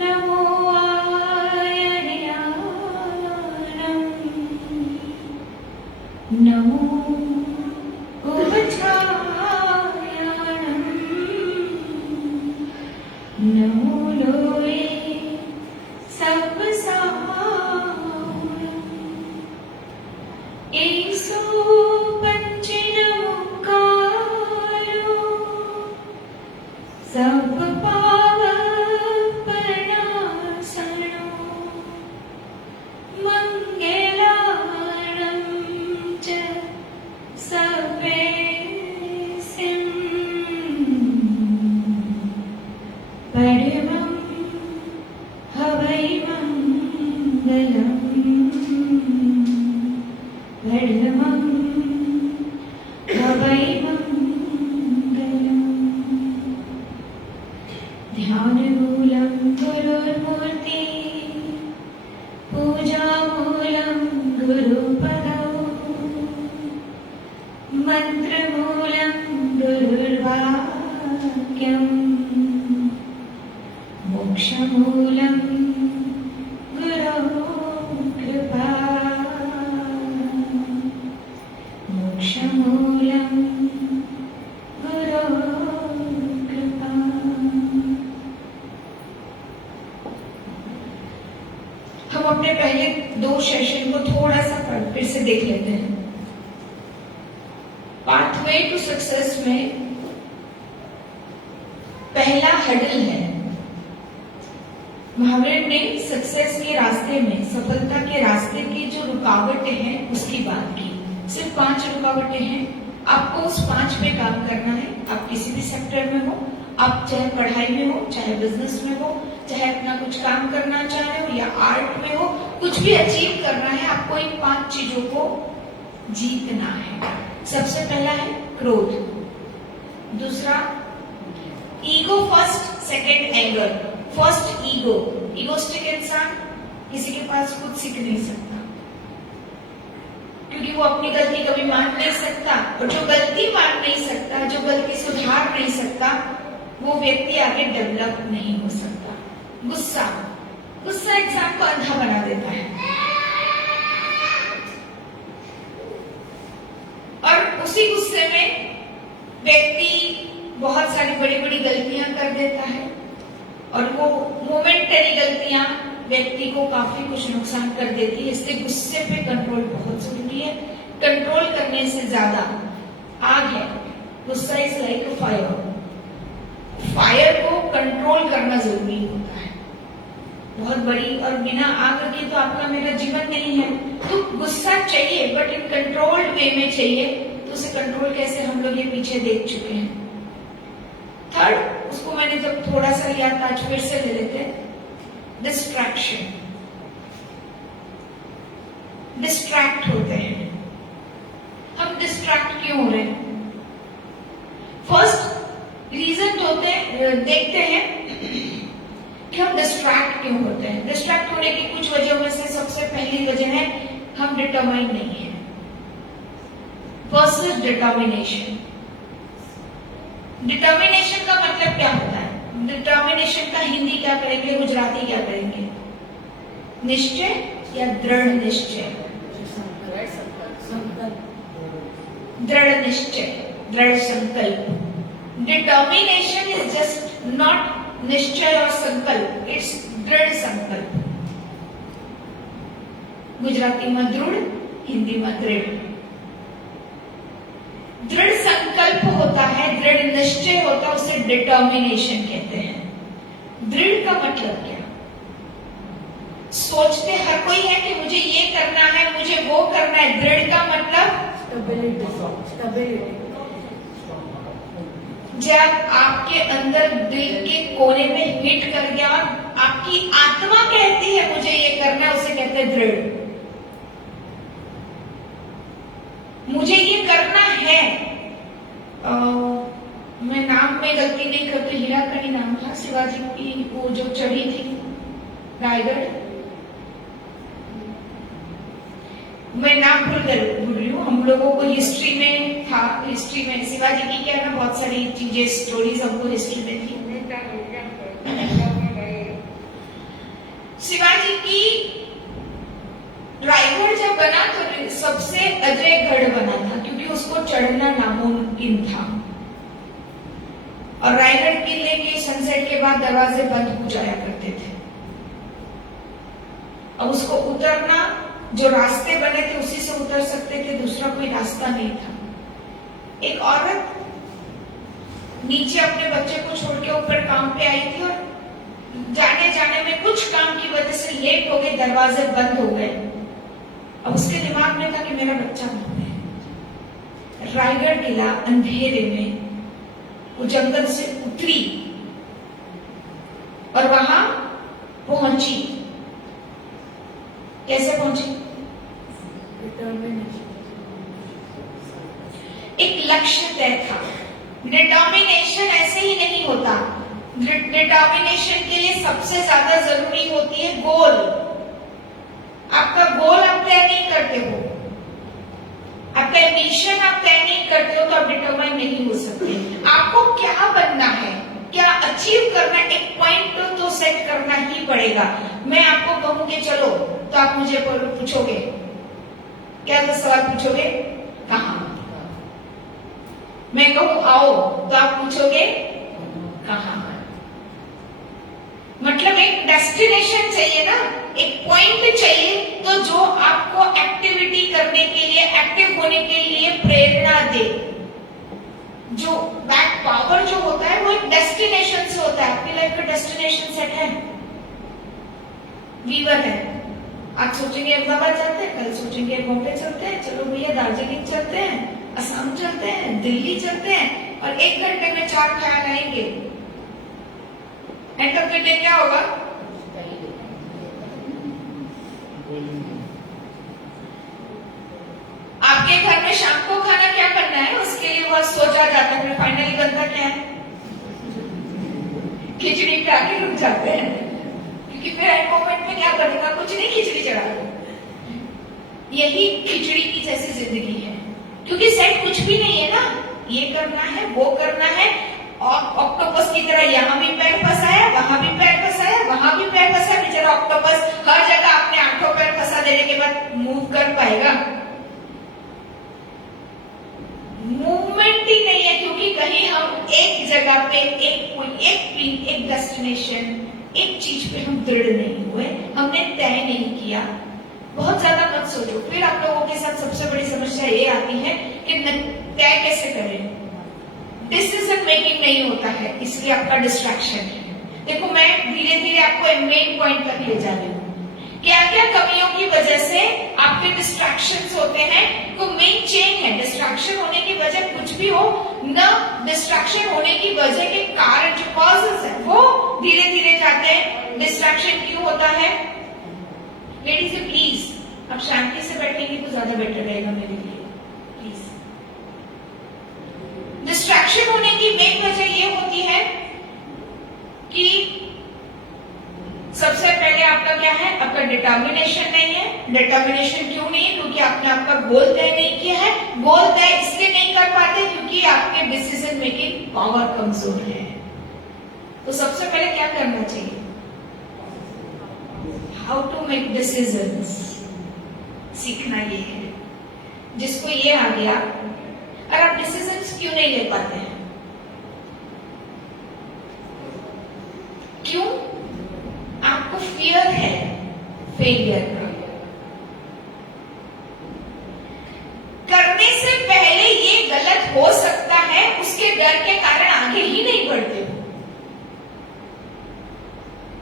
नमो आयर्यानम् नमो उपचायानम् नमो लोये सब्बसारम् ईसो पंचनमुकारो सब पावपनासनो मंगलानं च सर्वेसिं परमं हवै मंगलम् परमं हवै मंगलम्। ध्यानमूलं गुरुर्मूर्ति पूजामूलं गुरुपदौ मन्त्रमूलं गुरुर्वाक्यम् मोक्षमूलं गुरोः कृपा मोक्षमूलं गुरोः कृपा। हम अपने पहले 2 सेशन को थोड़ा सा फिर से देख लेते हैं। पाथवे टू सक्सेस में पहला हडल है। महावीर ने सक्सेस के रास्ते में, सफलता के रास्ते की जो रुकावटें हैं उसकी बात की। सिर्फ 5 रुकावटें हैं। आपको उस 5 पे काम करना है। आप किसी भी सेक्टर में हो, आप चाहे पढ़ाई में हो, चाहे बिजनेस में हो, चाहे अपना कुछ काम करना चाह रहे हो या आर्ट में हो, कुछ भी अचीव करना है, आपको इन 5 चीजों को जीतना है। सबसे पहला है क्रोध, दूसरा ego first, second anger. First ego, egoistic इंसान किसी के पास कुछ सीख नहीं सकता, क्योंकि वो अपनी गलती कभी मान नहीं सकता, और जो गलती मान नहीं सकता, जो गलती सुधार नहीं सकता, वो व्यक्ति आगे डेवलप नहीं हो सकता। गुस्सा, गुस्सा इंसान को अंधा बना देता है और उसी गुस्से में व्यक्ति बहुत सारी बड़ी बड़ी गलतियां कर देता है, और वो मोमेंटरी गलतियां व्यक्ति को काफी कुछ नुकसान कर देती है। इसलिए गुस्से पे कंट्रोल बहुत जरूरी है। कंट्रोल करने से ज्यादा आग है, गुस्सा is like a fire. Fire को कंट्रोल करना जरूरी होता है, बहुत बड़ी। और बिना आग के तो आपका मेरा जीवन नहीं है। तो गुस्सा चाहिए, बट इन कंट्रोल्ड वे में चाहिए। तो उसे कंट्रोल कैसे, हम लोग ये पीछे देख चुके हैं। थर्ड, उसको मैंने जब थोड़ा सा लिया था, आज फिर से ले लेते हैं। डिस्ट्रैक्शन, डिस्ट्रैक्ट होते हैं। हम डिस्ट्रैक्ट क्यों हो रहे हैं? फर्स्ट रीजन होते हैं, देखते हैं कि हम डिस्ट्रैक्ट क्यों होते हैं। डिस्ट्रैक्ट होने की कुछ वजहों में से सबसे पहली वजह है हम डिटरमाइन नहीं है। First is determination. डिटर्मिनेशन का मतलब क्या होता है? डिटर्मिनेशन का हिंदी क्या करेंगे, गुजराती क्या करेंगे? निश्चय या दृढ़ निश्चय? दृढ़ निश्चय, दृढ़ संकल्प। डिटर्मिनेशन इज जस्ट नॉट निश्चय और संकल्प, इट्स दृढ़ संकल्प। गुजराती में दृढ़, हिंदी में दृढ़। दृढ़ संकल्प होता है, दृढ़ निश्चय होता है, उसे डिटर्मिनेशन कहते हैं। दृढ़ का मतलब क्या? सोचते हर कोई है कि मुझे ये करना है, मुझे वो करना है। दृढ़ का मतलब स्टेबिलिटी। जब आपके अंदर दिल के कोने में हिट कर गया, आपकी आत्मा कहती है मुझे ये करना है, उसे कहते हैं दृढ़। मुझे ये करना है। मैं नाम में गलती नहीं करती, हीराकणी नाम था शिवाजी की, वो जो चढ़ी थी रायगढ़, मैं नाम भूल रही हूँ। हम लोगों को हिस्ट्री में था, हिस्ट्री में शिवाजी की क्या ना बहुत सारी चीजें, स्टोरीज हमको हिस्ट्री में थी। अजय गढ़ बना था, क्योंकि उसको चढ़ना नामुमकिन था और रायगढ़ किले के सनसेट के बाद दरवाजे बंद हो जाया करते थे। अब उसको उतरना, जो रास्ते बने थे उसी से उतर सकते थे, दूसरा कोई रास्ता नहीं था। एक औरत नीचे अपने बच्चे को छोड़ के ऊपर काम पे आई थी और जाने जाने में कुछ काम की वजह से लेट हो गए, दरवाजे बंद हो गए। अब उसके दिमाग में था कि मेरा बच्चा कहाँ है। रायगढ़ किला अंधेरे में वो जंगल से उतरी और वहां पहुंची। कैसे पहुंची? एक लक्ष्य तय था। डिटर्मिनेशन ऐसे ही नहीं होता। डिटर्मिनेशन के लिए सबसे ज्यादा जरूरी होती है गोल। आपका गोल आप तय नहीं करते हो, आपका मिशन आप तय नहीं करते हो, तो आप डिटरमाइन नहीं हो सकते। आपको क्या बनना है, क्या अचीव करना है, एक पॉइंट तो सेट करना ही पड़ेगा। मैं आपको कहूंगी चलो, तो आप मुझे पूछोगे क्या? तो सवाल पूछोगे कहां? मैं कहूं आओ, तो आप पूछोगे कहां? मतलब एक डेस्टिनेशन चाहिए ना, एक पॉइंट चाहिए, तो जो आपको एक्टिविटी करने के लिए, एक्टिव होने के लिए प्रेरणा दे। जो बैक पावर जो होता है वो एक डेस्टिनेशन से होता है। आपकी लाइफ का डेस्टिनेशन सेट है, वीवर है। आज सोचेंगे अहमदाबाद जाते हैं, कल सोचेंगे बॉम्बे चलते हैं, चलो भैया दार्जिलिंग चलते हैं, असम चलते हैं, दिल्ली चलते हैं, और 1 घंटे में 4 ख्याल आएंगे। एंड ऑफ द डे क्या होगा? आपके घर में शाम को खाना क्या करना है, उसके लिए बहुत सोचा जाता है, फिर फाइनली बनता क्या है? खिचड़ी पे आके रुक जाते हैं, क्योंकि फिर एंड मोमेंट में क्या बनेगा? कुछ नहीं, खिचड़ी चढ़ा दो। यही खिचड़ी की जैसी जिंदगी है, क्योंकि सेट कुछ भी नहीं है ना। ये करना है, वो करना है, और ऑक्टोपस की तरह यहाँ भी पैर फंसाया, वहां भी पैर फंसाया, वहां भी पैर फंसाया। बेचारा ऑक्टोपस हर जगह अपने आंखों पैर फंसा देने के बाद मूव कर पाएगा? मूवमेंट ही नहीं है, क्योंकि कहीं हम एक जगह पे, एक डेस्टिनेशन, एक चीज पे हम दृढ़ नहीं हुए, हमने तय नहीं किया। बहुत ज्यादा मत सोचो। फिर आप लोगों के साथ सबसे बड़ी समस्या ये आती है कि तय कैसे करें। डिसीजन मेकिंग नहीं होता है, इसलिए आपका डिस्ट्रैक्शन है। देखो, मैं धीरे धीरे आपको मेन पॉइंट तक ले जा रही हूँ। क्या क्या कमियों की वजह से आपके डिस्ट्रैक्शंस होते हैं? तो मेन चेन है। डिस्ट्रैक्शन होने की वजह कुछ भी हो न, डिस्ट्रैक्शन होने की वजह के कारण जो कॉजेस है वो धीरे धीरे जाते हैं। डिस्ट्रैक्शन क्यों होता है? लेडीज प्लीज अब शांति से बैठेंगे तो ज्यादा बेटर रहेगा मेरे लिए, प्लीज। डिस्ट्रैक्शन होने की मेन वजह ये होती है कि सबसे पहले आपका क्या है? आपका डिटर्मिनेशन नहीं है। डिटर्मिनेशन क्यों नहीं है? क्योंकि आपने आपका गोल तय नहीं किया है। गोल तय इसलिए नहीं कर पाते क्योंकि आपके डिसीजन मेकिंग पावर कमजोर है। तो सबसे पहले क्या करना चाहिए? हाउ टू मेक डिसीजंस सीखना ये है। जिसको ये आ गया, और आप डिसीजंस क्यों नहीं ले पाते हैं? क्यों? आपको फियर है फेलियर का। करने से पहले ये गलत हो सकता है, उसके डर के कारण आगे ही नहीं बढ़ते हो।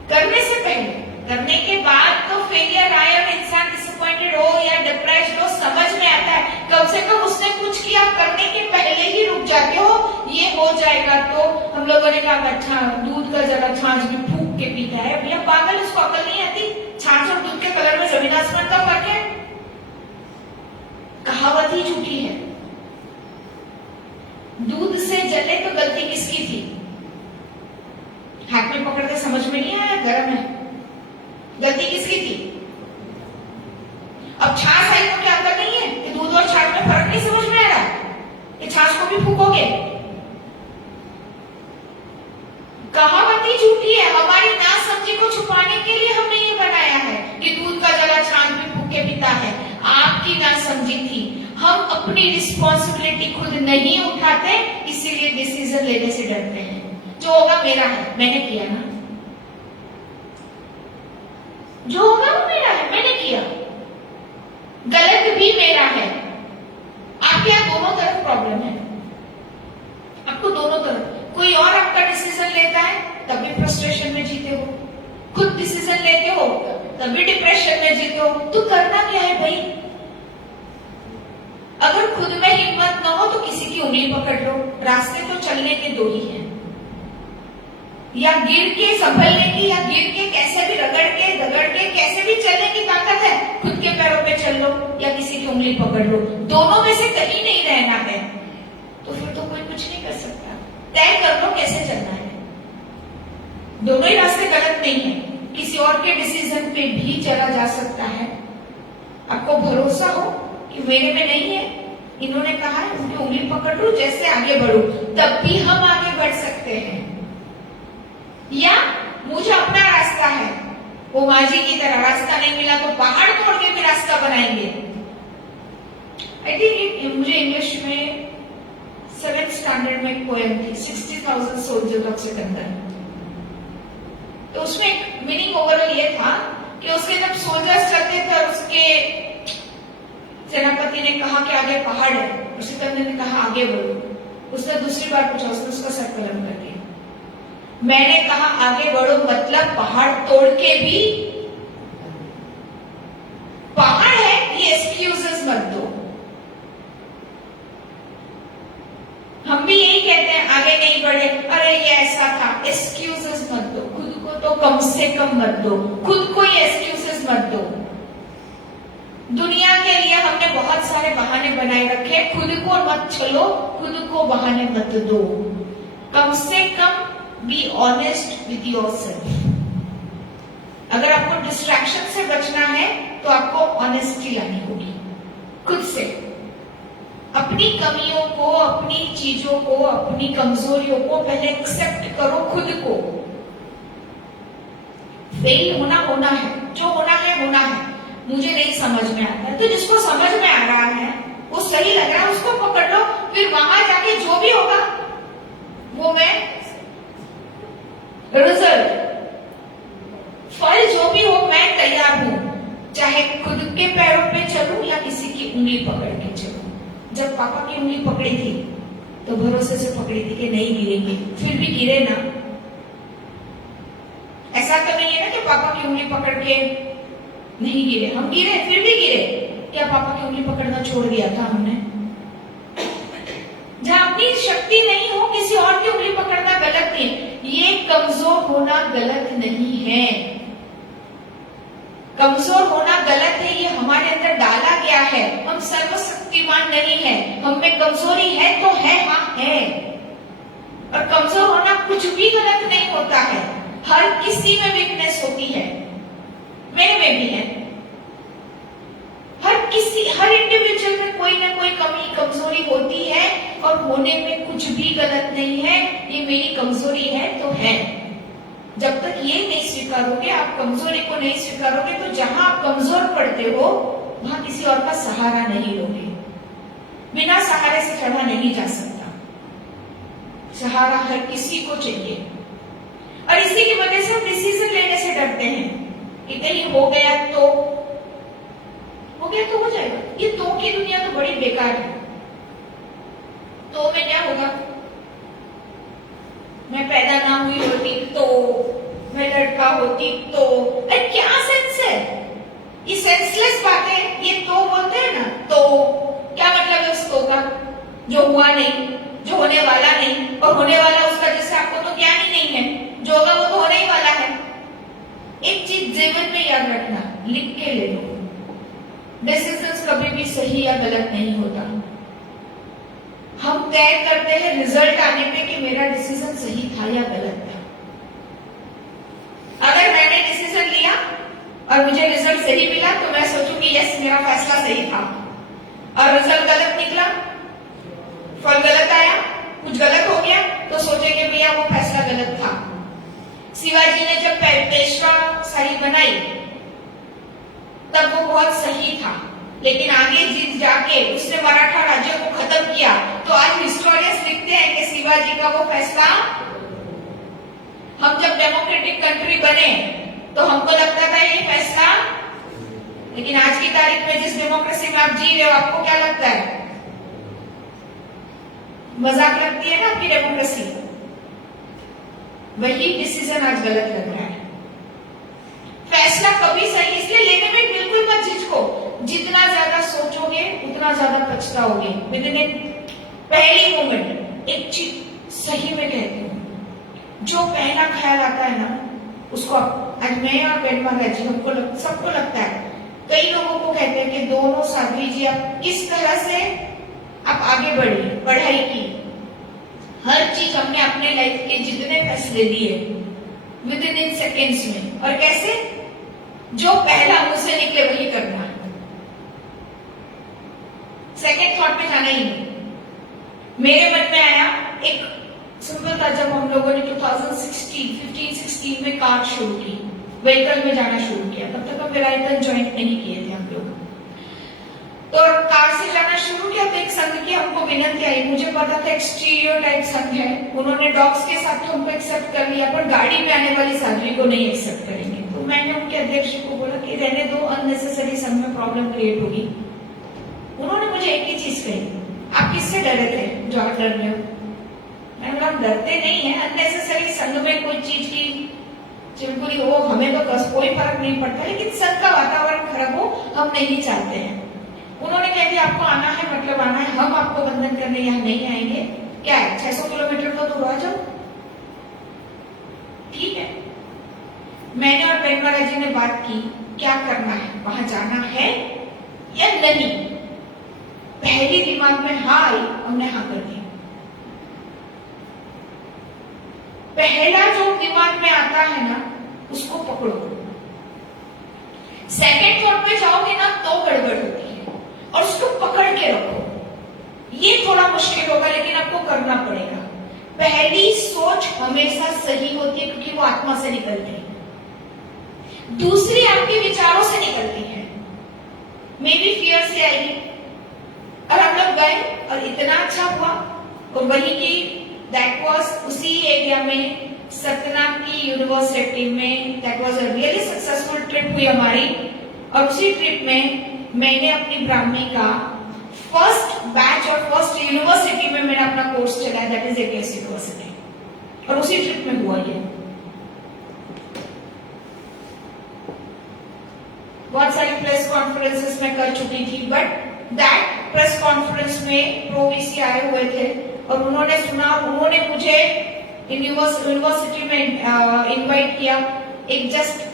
करने से पहले, करने के बाद तो फेलियर आए और इंसान डिसअपॉइंटेड हो या डिप्रेस्ड हो, समझ में आता है। कम से कम उसने कुछ किया, करने के पहले ही रुक जाते हो, ये हो जाएगा। तो हम लोगों ने कहा अच्छा दूध का जरा छाछ भी फूक के पीता है। भैया पागल, उसको अकल नहीं आती? छाछ और दूध के कलर में जमीन आसमान का फर्क है। कहावत ही झूठी है। दूध से जले तो गलती किसकी थी? हाथ में पकड़ के समझ में नहीं आया, गर्म है, गलती किसकी थी? अब छाछ आई तो क्या कर नहीं है कि दूध और छाछ में फर्क नहीं समझ में आ रहा कि छाछ को भी फूकोगे? कहावत ही झूठी है। हमारी नासमझी को छुपाने के लिए हमने ये बनाया है कि दूध का जला छाछ भी फूक के पीता है। आपकी नासमझी थी। अपनी रिस्पॉन्सिबिलिटी खुद नहीं उठाते, इसीलिए डिसीजन लेने से डरते हैं। जो होगा मेरा है, मैंने किया ना, जो होगा वो मेरा है, मैंने किया, गलत भी मेरा है। आपके यहाँ दोनों तरफ प्रॉब्लम है, आपको दोनों तरफ। कोई और आपका डिसीजन लेता है तब भी फ्रस्ट्रेशन में जीते हो, खुद डिसीजन लेते हो तब भी डिप्रेशन में जीते हो। तो करना क्या है भाई? अगर खुद में हिम्मत न हो तो किसी की उंगली पकड़ लो। रास्ते तो चलने के दो ही हैं, या गिर के संभलने की, या गिर के कैसे भी रगड़ के दगड़ के कैसे भी चलने की ताकत है। खुद के पैरों पे चल लो या किसी की उंगली पकड़ लो, दोनों में से कहीं नहीं रहना है। तो फिर तो कोई कुछ नहीं कर सकता। तय कर लो कैसे चलना है। दोनों ही रास्ते गलत नहीं है, किसी और के डिसीजन पे भी चला जा सकता है। आपको भरोसा हो कि मेरे में नहीं है, इन्होंने कहा है, उनकी उंगली पकड़ लूं, जैसे आगे बढ़ू, तब भी हम आगे बढ़ सकते हैं। या मुझे अपना रास्ता है, वो माझी की तरह रास्ता नहीं मिला तो पहाड़ तोड़ के भी रास्ता बनाएंगे। आई थिंक मुझे इंग्लिश में 7th स्टैंडर्ड में एक पोएम थी, 60,000 सोल्जर्स ऑफ सिकंदर। तो उसमें एक मीनिंग ओवरऑल ये था कि उसके जब सोल्जर्स चलते थे और उसके सेनापति ने कहा कि आगे पहाड़ है, और सिकंदर ने कहा आगे बढ़ो। उसने दूसरी बार पूछा, उसने उसका सर कलम कर दिया। मैंने कहा आगे बढ़ो मतलब पहाड़ तोड़ के भी, पहाड़ है ये एक्सक्यूजेस मत दो। हम भी यही कहते हैं आगे नहीं बढ़े, अरे ये ऐसा था, एक्सक्यूजेस मत दो। खुद को तो कम से कम मत दो, खुद को ही एक्सक्यूजेस मत दो। दुनिया के लिए हमने बहुत सारे बहाने बनाए रखे, खुद को मत चलो, खुद को बहाने मत दो। कम से कम बी ऑनेस्ट विद योरसेल्फ। अगर आपको डिस्ट्रैक्शन से बचना है तो आपको ऑनेस्टी लानी होगी खुद से। अपनी कमियों को, अपनी चीजों को, अपनी कमजोरियों को पहले एक्सेप्ट करो खुद को। फेल होना होना है, जो होना है होना है। मुझे नहीं समझ में आता है तो जिसको समझ में आ रहा है, वो सही लग रहा है, उसको पकड़ लो। फिर वहां जाके जो भी होगा वो मैं रिजल्ट, फल जो भी हो मैं तैयार हूं। चाहे खुद के पैरों पे चलूं या किसी की उंगली पकड़ के चलूं। जब पापा की उंगली पकड़ी थी तो भरोसे से पकड़ी थी कि नहीं गिरेंगे, फिर भी गिरे ना। ऐसा तो नहीं है ना कि पापा की उंगली पकड़ के नहीं गिरे, हम गिरे, फिर भी गिरे। क्या पापा की उंगली पकड़ना छोड़ दिया था हमने? जहां अपनी शक्ति नहीं हो, किसी और की उंगली पकड़ना गलत नहीं। ये कमजोर होना गलत नहीं है। कमजोर होना गलत है, ये हमारे अंदर डाला गया है। हम सर्वशक्तिमान नहीं है, हम में कमजोरी है तो है, हाँ है। और कमजोर होना कुछ भी गलत नहीं होता है। हर किसी में वीकनेस होती है, मेरे में भी है। हर इंडिविजुअल में कोई ना कोई कमी कमजोरी होती है, और होने में कुछ भी गलत नहीं है। ये मेरी कमजोरी है तो है। जब तक ये नहीं स्वीकारोगे, आप कमजोरी को नहीं स्वीकारोगे, तो जहां आप कमजोर पड़ते हो वहां किसी और का सहारा नहीं लोगे। बिना सहारे से चढ़ा नहीं जा सकता, सहारा हर किसी को चाहिए। और इसी की वजह से हम डिसीजन लेने से डरते हैं कि कहीं हो गया तो हो जाएगा। ये तो की दुनिया तो बड़ी बेकार है। तो में क्या होगा? मैं पैदा ना हुई होती तो, मैं लड़का होती तो। अरे क्या सेंस है? ये सेंसलेस बातें, ये तो बोलते हैं ना, तो क्या मतलब है उस तो का? जो हुआ नहीं, जो होने वाला नहीं, और होने वाला उसका जैसे आपको तो ज्ञान ही नहीं है। जो होगा वो तो होने ही वाला है। एक चीज जीवन में याद रखना, लिख के ले लो, डिसीजंस कभी भी सही या गलत नहीं होता। हम तय करते हैं रिजल्ट आने पे कि मेरा डिसीजन सही था या गलत था। अगर मैंने डिसीजन लिया और मुझे रिजल्ट सही मिला तो मैं सोचूंगी यस मेरा फैसला सही था, और रिजल्ट गलत निकला, फल गलत आया, कुछ गलत हो गया, तो सोचेंगे भैया वो फैसला गलत था। शिवाजी ने जब पेशवा साड़ी बनाई तब वो बहुत सही था, लेकिन आगे जीत जाके उसने मराठा राज्य को खत्म किया। तो आज हिस्टोरियंस लिखते हैं कि शिवाजी का वो फैसला, हम जब डेमोक्रेटिक कंट्री बने तो हमको लगता था ये फैसला, लेकिन आज की तारीख में जिस डेमोक्रेसी में आप जी रहे हो, आपको क्या लगता है? मजाक लगती है ना आपकी डेमोक्रेसी। वही डिसीजन आज गलत लग रहा है। फैसला कभी सही, इसलिए लेने में बिल्कुल मत झिझको। जितना ज्यादा सोचोगे उतना ज्यादा पछताओगे। विद इन पहली मोमेंट एक चीज सही में कहती हूँ, जो पहला ख्याल आता है ना उसको, आज मैं और बेन महाराज जी हमको सबको लगता है, कई लोगों को कहते हैं कि दोनों साध्वी जी आप किस तरह से आप आगे बढ़ी, पढ़ाई की, हर चीज हमने अपने लाइफ के जितने फैसले लिए विद इन सेकेंड्स में, और कैसे, जो पहला मुंह से निकले वही करना, सेकेंड थॉट में जाना ही नहीं। मेरे मन में आया एक सिंपल था, जब हम लोगों ने 15-16 में कार शुरू की, व्हीकल में जाना शुरू किया, तब तक हम वेलायतन ज्वाइन नहीं किए थे हम लोग। तो कार से जाना शुरू किया तो एक संघ की हमको विनती आई, मुझे पता था एक स्टीरियोटाइप संघ है, उन्होंने डॉग्स के साथ हमको एक्सेप्ट कर लिया, पर गाड़ी में आने वाली साध्वी को नहीं एक्सेप्ट करेंगे। तो मैंने उनके अध्यक्ष को बोला कि रहने दो, अननेसेसरी संघ में प्रॉब्लम क्रिएट होगी। उन्होंने मुझे एक ही चीज कही, आप किससे डरे थे जो आप डर रहे हो? मैंने बोला डरते नहीं है, अननेसेसरी संघ में कोई चीज की चिमकुली हो, हमें तो कोई फर्क नहीं पड़ता, लेकिन संघ का वातावरण खराब हो हम नहीं चाहते हैं। उन्होंने कह दिया आपको आना है मतलब आना है, हम आपको बंधन करने यहाँ नहीं आएंगे, क्या है 600 किलोमीटर तो दूर आ जाओ, ठीक है। मैंने और बेन महाराज जी ने बात की, क्या करना है, वहां जाना है या नहीं। पहली दिमाग में हाँ आई, हमने हाँ कर दी। पहला जो दिमाग में आता है ना उसको पकड़ो, सेकेंड थॉट पे जाओगे ना तो गड़बड़ होती है, और उसको पकड़ के रखो। ये थोड़ा मुश्किल होगा लेकिन आपको करना पड़ेगा। पहली सोच हमेशा सही होती है क्योंकि वो आत्मा से निकलती है, दूसरी आपके विचारों से निकलती है, मे बी फियर से आएगी। और हम लोग गए और इतना अच्छा हुआ, और वही की दैट वाज उसी एरिया में सतना की यूनिवर्सिटी में, that was a really successful trip हुई हमारी। और उसी ट्रिप में मैंने अपनी ब्राह्मी का फर्स्ट बैच और फर्स्ट यूनिवर्सिटी में मैंने अपना कोर्स चलाया, दैट इज एकेएस यूनिवर्सिटी, और उसी ट्रिप में हुआ ये। बहुत सारी प्रेस कॉन्फ्रेंसेस में कर चुकी थी, बट दैट प्रेस कॉन्फ्रेंस में प्रोवीसी आए हुए थे और उन्होंने सुना, उन्होंने मुझे यूनिवर्सिटी में इनवाइट किया, एक जस्ट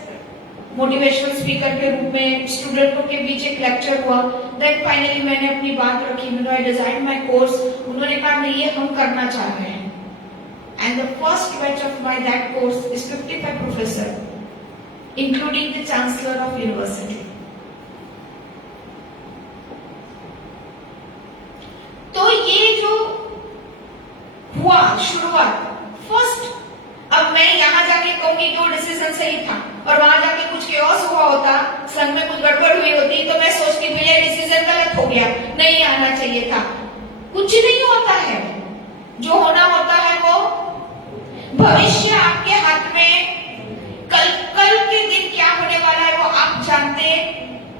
मोटिवेशनल स्पीकर के रूप में स्टूडेंटों के बीच एक लेक्चर हुआ। देन फाइनली मैंने अपनी बात रखी, मैंने आई डिजाइन माय कोर्स। उन्होंने कहा नहीं ये हम करना चाह रहे हैं, and the first batch of my that course is 55 professor including the chancellor of university. तो ये जो हुआ शुरुआत फर्स्ट, अब मैं यहां जाके कहूंगी कि वो डिसीजन सही था और वहां जाके कुछ केओस हुआ होता, संघ में कुछ गड़बड़ हुई होती, तो मैं सोचती भैया डिसीजन गलत हो गया, नहीं आना चाहिए था। कुछ नहीं होता है, जो होना होता है वो भविष्य आपके हाथ में, कल के दिन क्या होने वाला है वो आप जानते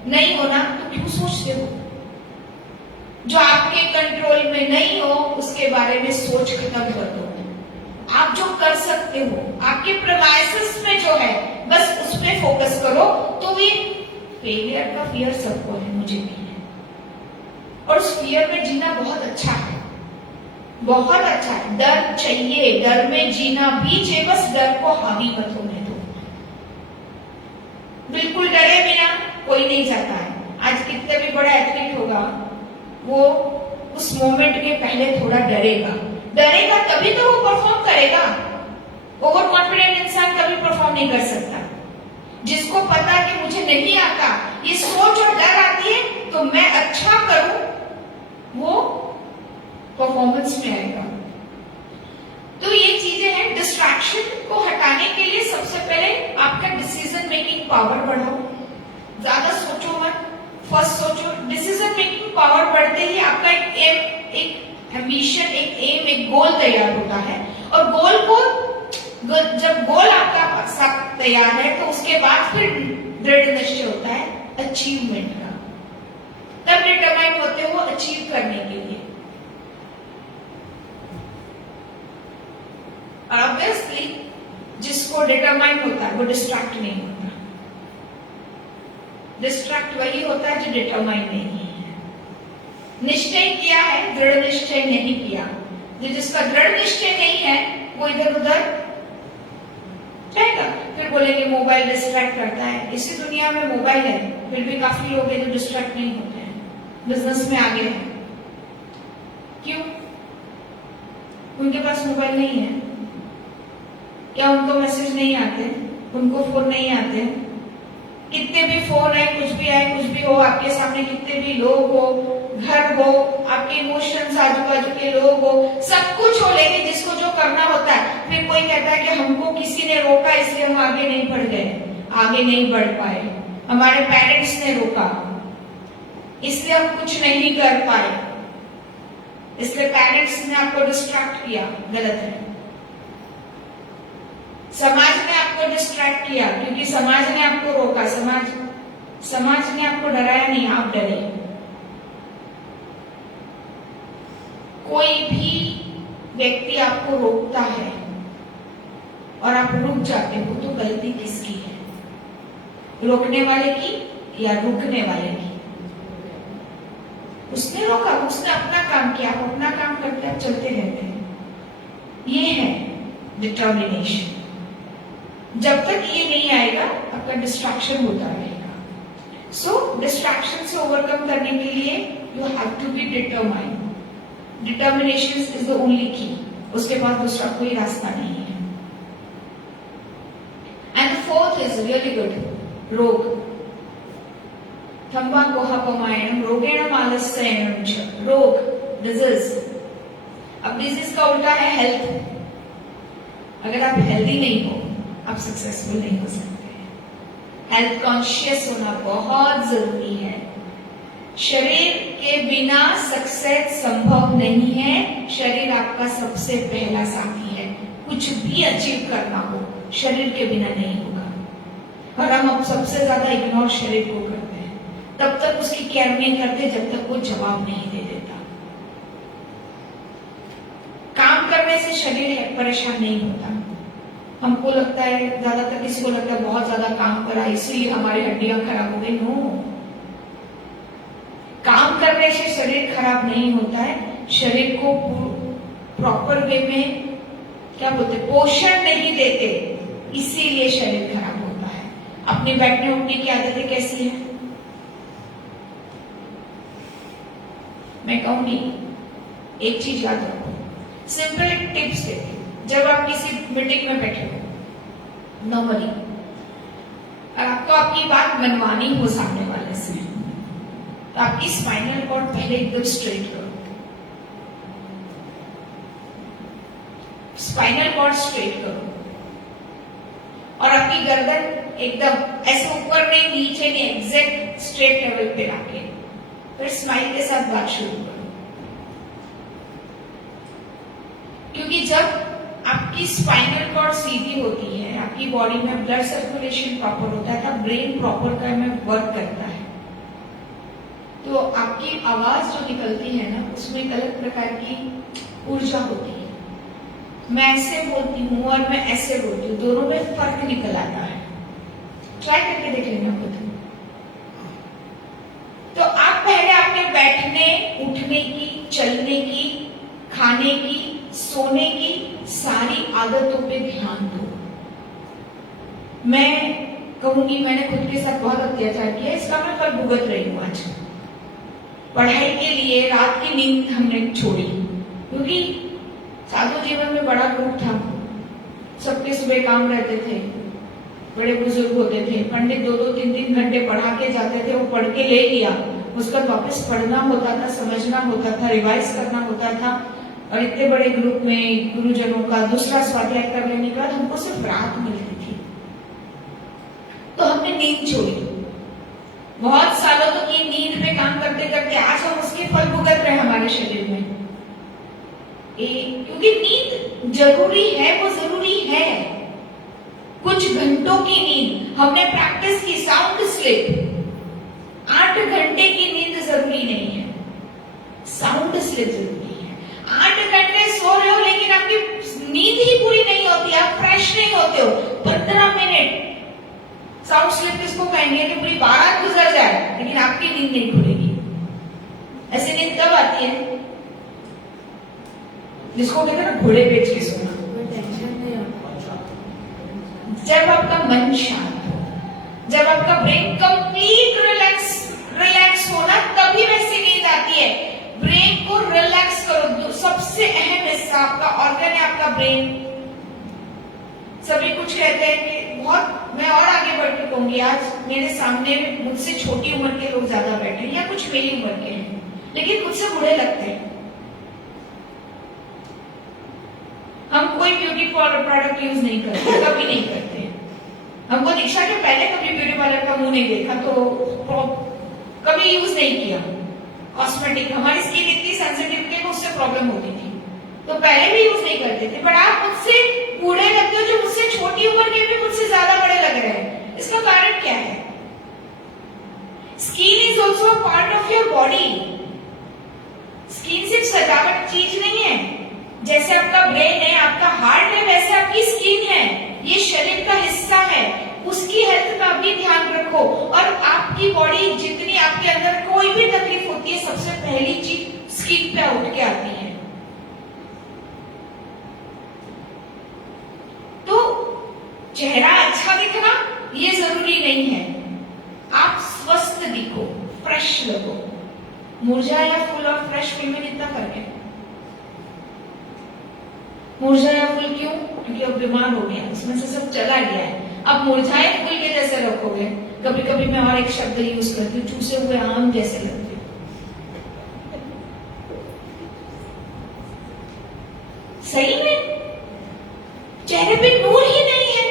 नहीं हो ना, तो क्यों सोचते हो? जो आपके कंट्रोल में नहीं हो उसके बारे में सोच खत्म कर दो। आप जो कर सकते हो, आपके प्रेमाइसेस में जो है बस उस पर फोकस करो। तो ये फेलियर का फियर सबको है, मुझे भी है, और उस फियर में जीना बहुत अच्छा है, बहुत अच्छा है। डर चाहिए, डर में जीना भी चाहिए, बस डर को हावी मत होने दो। बिल्कुल डरे बिना कोई नहीं जाता है। आज कितने भी बड़ा एथलीट होगा, वो उस मोमेंट के पहले थोड़ा डरेगा, डरेगा तभी तो वो परफॉर्म करेगा। ओवर कॉन्फिडेंट इंसान कभी परफॉर्म नहीं कर सकता। जिसको पता है कि मुझे नहीं आता, ये सोच और डर आती है तो मैं अच्छा करूं, वो परफॉर्मेंस में आएगा। तो ये चीजें हैं। डिस्ट्रैक्शन को हटाने के लिए सबसे पहले आपका डिसीजन मेकिंग पावर बढ़ाओ, ज्यादा सोचो मत, फर्स्ट सोचो, डिसीजन मेकिंग पावर बढ़ते ही आपका एक एम, एक एम्बिशन, एक एम, एक गोल तैयार होता है। और गोल को जब गोल आपका सब तैयार है तो उसके बाद फिर दृढ़ निश्चय होता है अचीवमेंट का। तब डिटरमाइंड होते हो अचीव करने के लिए। ऑब्वियसली जिसको डिटरमाइंड होता है वो डिस्ट्रैक्ट नहीं होता। डिस्ट्रैक्ट वही होता है जो डिटरमाइंड नहीं है। निश्चय किया है, दृढ़ निश्चय नहीं किया। जिसका दृढ़ निश्चय नहीं है वो इधर उधर जाएगा। फिर बोलेंगे मोबाइल डिस्ट्रैक्ट करता है। इसी दुनिया में मोबाइल है, फिर भी काफी लोग हैं जो डिस्ट्रैक्ट नहीं होते हैं, बिजनेस में आगे हैं। क्यों? उनके पास मोबाइल नहीं है क्या? उनको मैसेज नहीं आते? उनको फोन नहीं आते? कितने भी फोन है, कुछ भी है, कुछ भी हो, आपके सामने कितने भी लोग हो, घर हो, आपके इमोशंस, आजू बाजू के लोग हो, सब कुछ हो, लेकिन जिसको जो करना होता है, फिर कोई कहता है कि हमको किसी ने रोका इसलिए हम आगे नहीं बढ़ गए, आगे नहीं बढ़ पाए, हमारे पेरेंट्स ने रोका इसलिए हम कुछ नहीं कर पाए, इसलिए पेरेंट्स ने आपको डिस्ट्रैक्ट किया। गलत है। समाज ने आपको डिस्ट्रैक्ट किया क्योंकि समाज ने आपको रोका। समाज ने आपको डराया नहीं, आप डरे। कोई भी व्यक्ति आपको रोकता है और आप रुक जाते हो तो गलती किसकी है? रोकने वाले की या रुकने वाले की? उसने रोका, उसने अपना काम किया, आप अपना काम करके आप चलते रहते हैं। ये है डिटर्मिनेशन। जब तक ये नहीं आएगा आपका डिस्ट्रैक्शन होता रहेगा। सो डिस्ट्रैक्शन से ओवरकम करने के लिए you have to be determined. Determination is the only key. उसके बाद दूसरा कोई रास्ता नहीं है। And fourth is really good, रोग। तंबाकूपमायणम रोगेण आलस्येन च। रोग, डिजीज। अब डिजीज का उल्टा है हेल्थ। अगर आप हेल्दी नहीं हो आप सक्सेसफुल नहीं हो सकते। हेल्थ कॉन्शियस होना बहुत जरूरी है। शरीर के बिना सक्सेस संभव नहीं है। शरीर आपका सबसे पहला साथी है। कुछ भी अचीव करना हो शरीर के बिना नहीं होगा। और हम अब सबसे ज्यादा इग्नोर शरीर को करते हैं। तब तक उसकी केयर नहीं करते जब तक वो जवाब नहीं दे देता। काम करने से शरीर परेशान नहीं होता। हमको लगता है, ज्यादातर किसी को लगता है बहुत ज्यादा काम करा इसलिए हमारी हड्डियां खराब हो गई। नो, काम करने से शरीर खराब नहीं होता है। शरीर को प्रॉपर वे में क्या बोलते, पोषण नहीं देते, इसीलिए शरीर खराब होता है। अपनी बैठने उठने की आदतें कैसी है? मैं कहूंगी एक चीज याद रखो, सिंपल टिप्स देती हूँ। जब आप किसी मीटिंग में बैठे हो नॉर्मली और आपको आपकी बात मनवानी हो सामने वाले से, तो आपकी स्पाइनल कॉर्ड पहले एकदम स्ट्रेट करो। स्पाइनल कॉर्ड स्ट्रेट करो और आपकी गर्दन एकदम ऐसे ऊपर नहीं, नीचे नहीं, एग्जैक्ट स्ट्रेट लेवल पे रखे। फिर स्माइल के साथ बात शुरू करो। क्योंकि जब आपकी स्पाइनल कॉर्ड सीधी होती है, आपकी बॉडी में ब्लड सर्कुलेशन प्रॉपर होता है, तब ब्रेन प्रॉपर टाइम में वर्क करता है। तो आपकी आवाज जो निकलती है ना, उसमें एक अलग प्रकार की ऊर्जा होती है। मैं ऐसे बोलती हूँ और मैं ऐसे बोलती हूँ, दोनों में फर्क निकल आता है। ट्राई करके देख लेना खुद। तो आप पहले अपने बैठने, उठने की, चलने की, खाने की, सोने की सारी आदतों पे ध्यान दो। मैं कहूंगी मैंने खुद के साथ बहुत अत्याचार किया, इसका मैं फल भुगत रही हूं आज। पढ़ाई के लिए रात की नींद हमने छोड़ी क्योंकि साधु जीवन में बड़ा ग्रुप था, सबके सुबह काम रहते थे, बड़े बुजुर्ग होते थे, पंडित 2-2, 3-3 घंटे पढ़ा के जाते थे। वो पढ़ के ले लिया, उसका वापस पढ़ना होता था, समझना होता था, रिवाइज करना होता था। और इतने बड़े ग्रुप में गुरुजनों का दूसरा स्वाध्याय कर लेने के बाद हमको सिर्फ रात मिलती थी, तो हमने नींद छोड़ी। बहुत सालों तक ये नींद पे काम करते करते आज हम उसके फल भुगत रहे हैं हमारे शरीर में। क्योंकि नींद जरूरी है, वो जरूरी है। कुछ घंटों की नींद हमने प्रैक्टिस की, साउंड स्लीप। 8 घंटे की नींद जरूरी नहीं है, साउंड स्लीप जरूरी है। 8 घंटे सो रहे हो लेकिन आपकी नींद ही पूरी नहीं होती, आप फ्रेश नहीं होते हो। 15 मिनट साउंड स्लीप किसको कहेंगे कि पूरी बारात गुजर जाए लेकिन आपकी नींद नहीं खुलेगी। ऐसी नींद कब आती है? जिसको कहते हैं ना घोड़े बेच के सोना। जब आपका मन शांत हो, जब आपका ब्रेन कंप्लीट रिलैक्स होना, तभी वैसी नींद आती है। ब्रेन को रिलैक्स करो। सबसे अहम हिस्सा आपका ऑर्गन है, आपका ब्रेन। सभी कुछ कहते हैं कि बहुत, मैं और आगे बढ़ के कहूंगी, आज मेरे सामने मुझसे छोटी उम्र के लोग ज्यादा बैठे हैं या कुछ मेरी उम्र के हैं, लेकिन मुझसे बूढ़े लगते हैं। हम कोई ब्यूटी प्रोडक्ट यूज नहीं करते, कभी नहीं करते। हमको दीक्षा के पहले कभी ब्यूटी पार्लर का मुंह नहीं देखा, तो कभी यूज नहीं किया। कॉस्मेटिक, हमारी स्किन इतनी सेंसिटिव थी, उससे प्रॉब्लम होती थी, तो पहले भी यूज नहीं करते थे। बट आप मुझसे बूढ़े लगते हो, जो मुझसे छोटी उम्र के भी मुझसे ज्यादा बड़े लग रहे हैं। इसका कारण क्या है? Skin is also a part of your body. Skin सिर्फ सजावट चीज नहीं है। जैसे आपका ब्रेन है, आपका हार्ट है, वैसे आपकी स्किन है। ये शरीर का हिस्सा है, उसकी हेल्थ का भी ध्यान रखो। और आपकी बॉडी जितनी, आपके अंदर कोई भी तकलीफ होती है, सबसे पहली चीज स्किन पे उठ के आती है। तो चेहरा अच्छा दिखना ये जरूरी नहीं है। आप स्वस्थ दिखो, फ्रेश लगो। मुरझाया फूल और फ्रेश फूल में कितना फर्क है? मुरझाया फूल क्यों? क्योंकि अब बीमार हो गया, उसमें से सब चला गया है। अब मुरझाए फूल के जैसे रखोगे। कभी कभी मैं और एक शब्द यूज करती हूँ, चूसे हुए आम जैसे लगते हो। सही में चेहरे पे नूर ही नहीं है।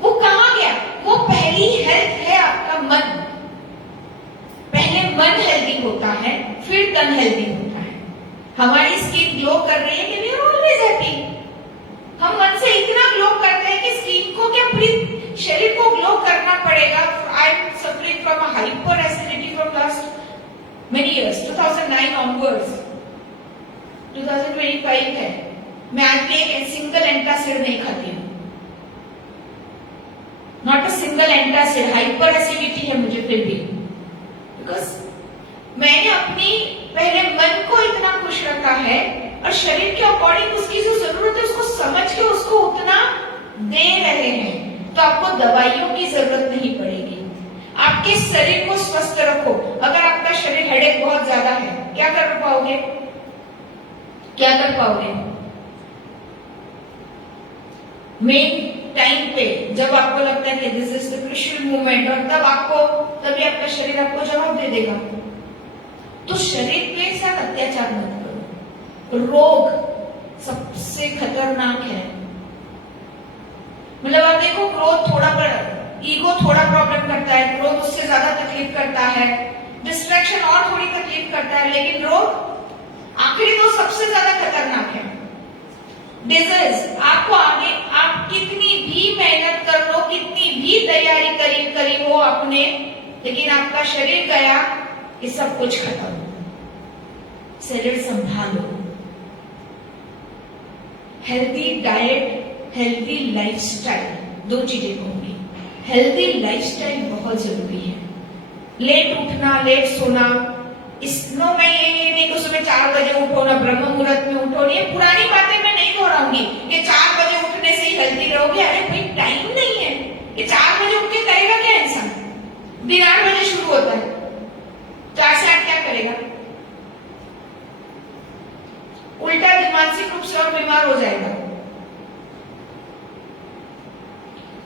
वो कहां गया? वो पहली हेल्थ है आपका मन। पहले मन हेल्दी होता है, फिर तन हेल्दी होता है। हमारी स्किन ग्लो कर रही है कि वी आर ऑलवेज हैप्पी। हम मन से इतना ग्लो करते हैं कि स्किन को क्या, पूरी शरीर को ग्लो करना पड़ेगा। I am suffering from a hyper acidity from last many years, 2009 onwards. 2025 है, मैं आज भी एक सिंगल एंटासिड नहीं खाती हूँ। Not a single antacid, hyper acidity है मुझे फिर भी। बिकॉज मैंने अपनी पहले मन को इतना खुश रखा है और शरीर के अकॉर्डिंग उसकी जो जरूरत है उसको समझ के उसको उतना दे रहे हैं, तो आपको दवाइयों की जरूरत नहीं पड़ेगी। आपके शरीर को स्वस्थ रखो। अगर आपका शरीर हेडेक बहुत ज्यादा है, क्या कर पाओगे? क्या कर पाओगे? मेन टाइम पे जब आपको लगता है कि this is the crucial moment, और तभी आपका शरीर आपको जवाब दे देगा। तो शरीर के साथ अत्याचार मत करो। रोग सबसे खतरनाक है। मतलब आप देखो, क्रोध थोड़ा, ईगो थोड़ा प्रॉब्लम करता है, क्रोध उससे ज्यादा तकलीफ करता है, डिस्ट्रैक्शन और थोड़ी तकलीफ करता है, लेकिन रोग आखिरी दो सबसे ज्यादा खतरनाक है। डिजीज, आपको आगे आप कितनी भी मेहनत कर लो, कितनी भी तैयारी करी हो आपने, लेकिन आपका शरीर गया, ये सब कुछ खत्म। शरीर संभालो। हेल्दी डाइट, हेल्दी लाइफस्टाइल, दो चीजें कहूंगी। हेल्दी लाइफस्टाइल बहुत जरूरी है। लेट उठना, लेट सोना, इसनो मैं ये नहीं कि सुबह 4 बजे उठो ना, ब्रह्म मुहूर्त में उठो, ये पुरानी बातें मैं नहीं दोहराऊंगी कि 4 बजे उठने से ही हेल्दी रहोगे। अरे भाई, टाइम नहीं है कि 4 बजे उठ के करेगा क्या इंसान? दिन 8 बजे शुरू होता है, 4 से 8 क्या करेगा? उल्टा मानसिक रूप से और बीमार हो जाएगा।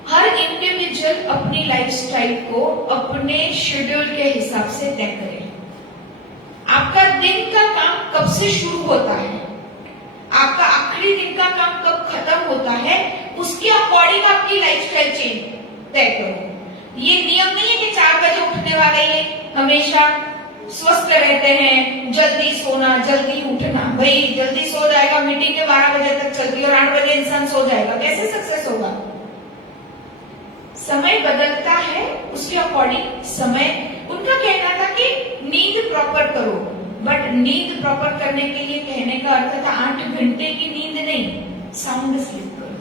हर इंडिविजुअल अपनी लाइफस्टाइल को अपने शेड्यूल के हिसाब से तय करे। आपका दिन का काम कब से शुरू होता है, आपका आखिरी दिन का काम कब खत्म होता है, उसके अकॉर्डिंग आपकी लाइफस्टाइल चेंज तय करो। ये नियम नहीं है कि बजे उठने वाले ये हमेशा स्वस्थ रहते हैं, जल्दी सोना जल्दी उठना, भाई जल्दी सो जाएगा, मीटिंग के 12 बजे तक चलती है और 8 बजे इंसान सो जाएगा, कैसे सक्सेस होगा? समय बदलता है, उसके अकॉर्डिंग समय। उनका कहना था कि नींद प्रॉपर करो, बट नींद प्रॉपर करने के लिए कहने का अर्थ था 8 घंटे की नींद नहीं, साउंड स्लीप करो।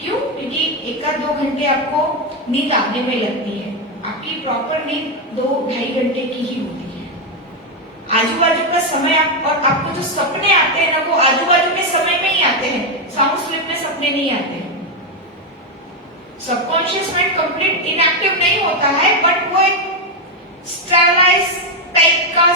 क्यों? क्योंकि 1-2 घंटे आपको नींद आने में लगती है, आपकी प्रॉपर नींद 2-2.5 घंटे की ही होती है। आजू बाजू का समय और आपको जो सपने आते हैं ना, वो आजू बाजू के समय में ही आते हैं, साउंड स्लीप में सपने नहीं आते हैं। सबकॉन्शियस माइंड कंप्लीट इनएक्टिव नहीं होता है, बट वो एक स्टेरलाइज टाइप का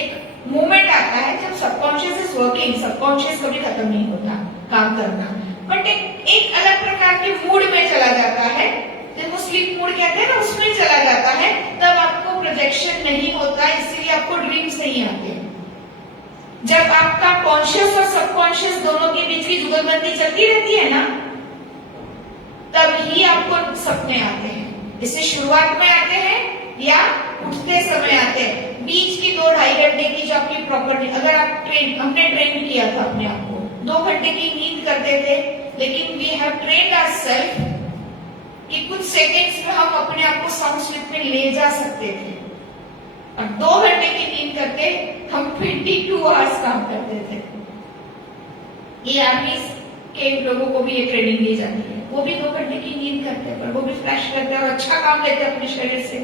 एक मोमेंट आता है जब सबकॉन्शियस इज वर्किंग। सबकॉन्शियस कभी खत्म नहीं होता काम करना, बट एक अलग प्रकार के मूड में चला जाता है, जिसको स्लीप मूड कहते हैं ना, उसमें चला जाता है। तब आपको प्रोजेक्शन नहीं होता, इसीलिए आपको ड्रीम्स नहीं आते। जब आपका कॉन्शियस और सबकॉन्शियस दोनों के बीच की जुगलबंदी चलती रहती है ना, तब ही आपको सपने आते हैं। इसे शुरुआत में आते हैं या उठते समय आते हैं। बीच की 2-2.5 घंटे की जो आपकी प्रॉपर, अगर आप हमने ट्रेन किया था अपने आप को, 2 घंटे की नींद करते थे, लेकिन वी हैव ट्रेन्ड आवरसेल्फ कि कुछ सेकंड्स में हम अपने आप को साउंड स्लीप में ले जा सकते थे। और 2 घंटे की नींद करके हम 22 आवर्स काम करते थे। ये आर्मी के लोगों को भी ये ट्रेनिंग दी जाती है, वो भी 2 घंटे की नींद करते हैं, पर वो भी फ्रेश करते हैं और अच्छा काम लेते हैं अपने शरीर से।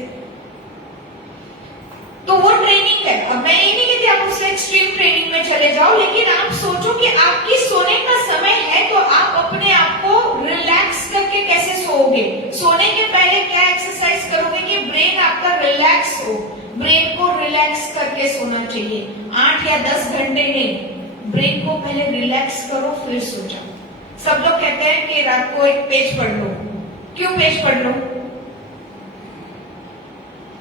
तो वो ट्रेनिंग है। अब मैं ये नहीं कहती आप उससे एक्सट्रीम ट्रेनिंग में चले जाओ, लेकिन आप सोचो कि आपकी सोने का समय है, तो आप अपने आप को रिलैक्स करके कैसे सोओगे। सोने के पहले क्या एक्सरसाइज करोगे कि ब्रेन आपका रिलैक्स हो। ब्रेन को रिलैक्स करके सोना चाहिए, 8 या 10 घंटे नहीं, ब्रेन को पहले रिलैक्स करो फिर सो जाओ। सब लोग कहते हैं कि रात को एक पेज पढ़ लो। क्यों पेज पढ़ लो?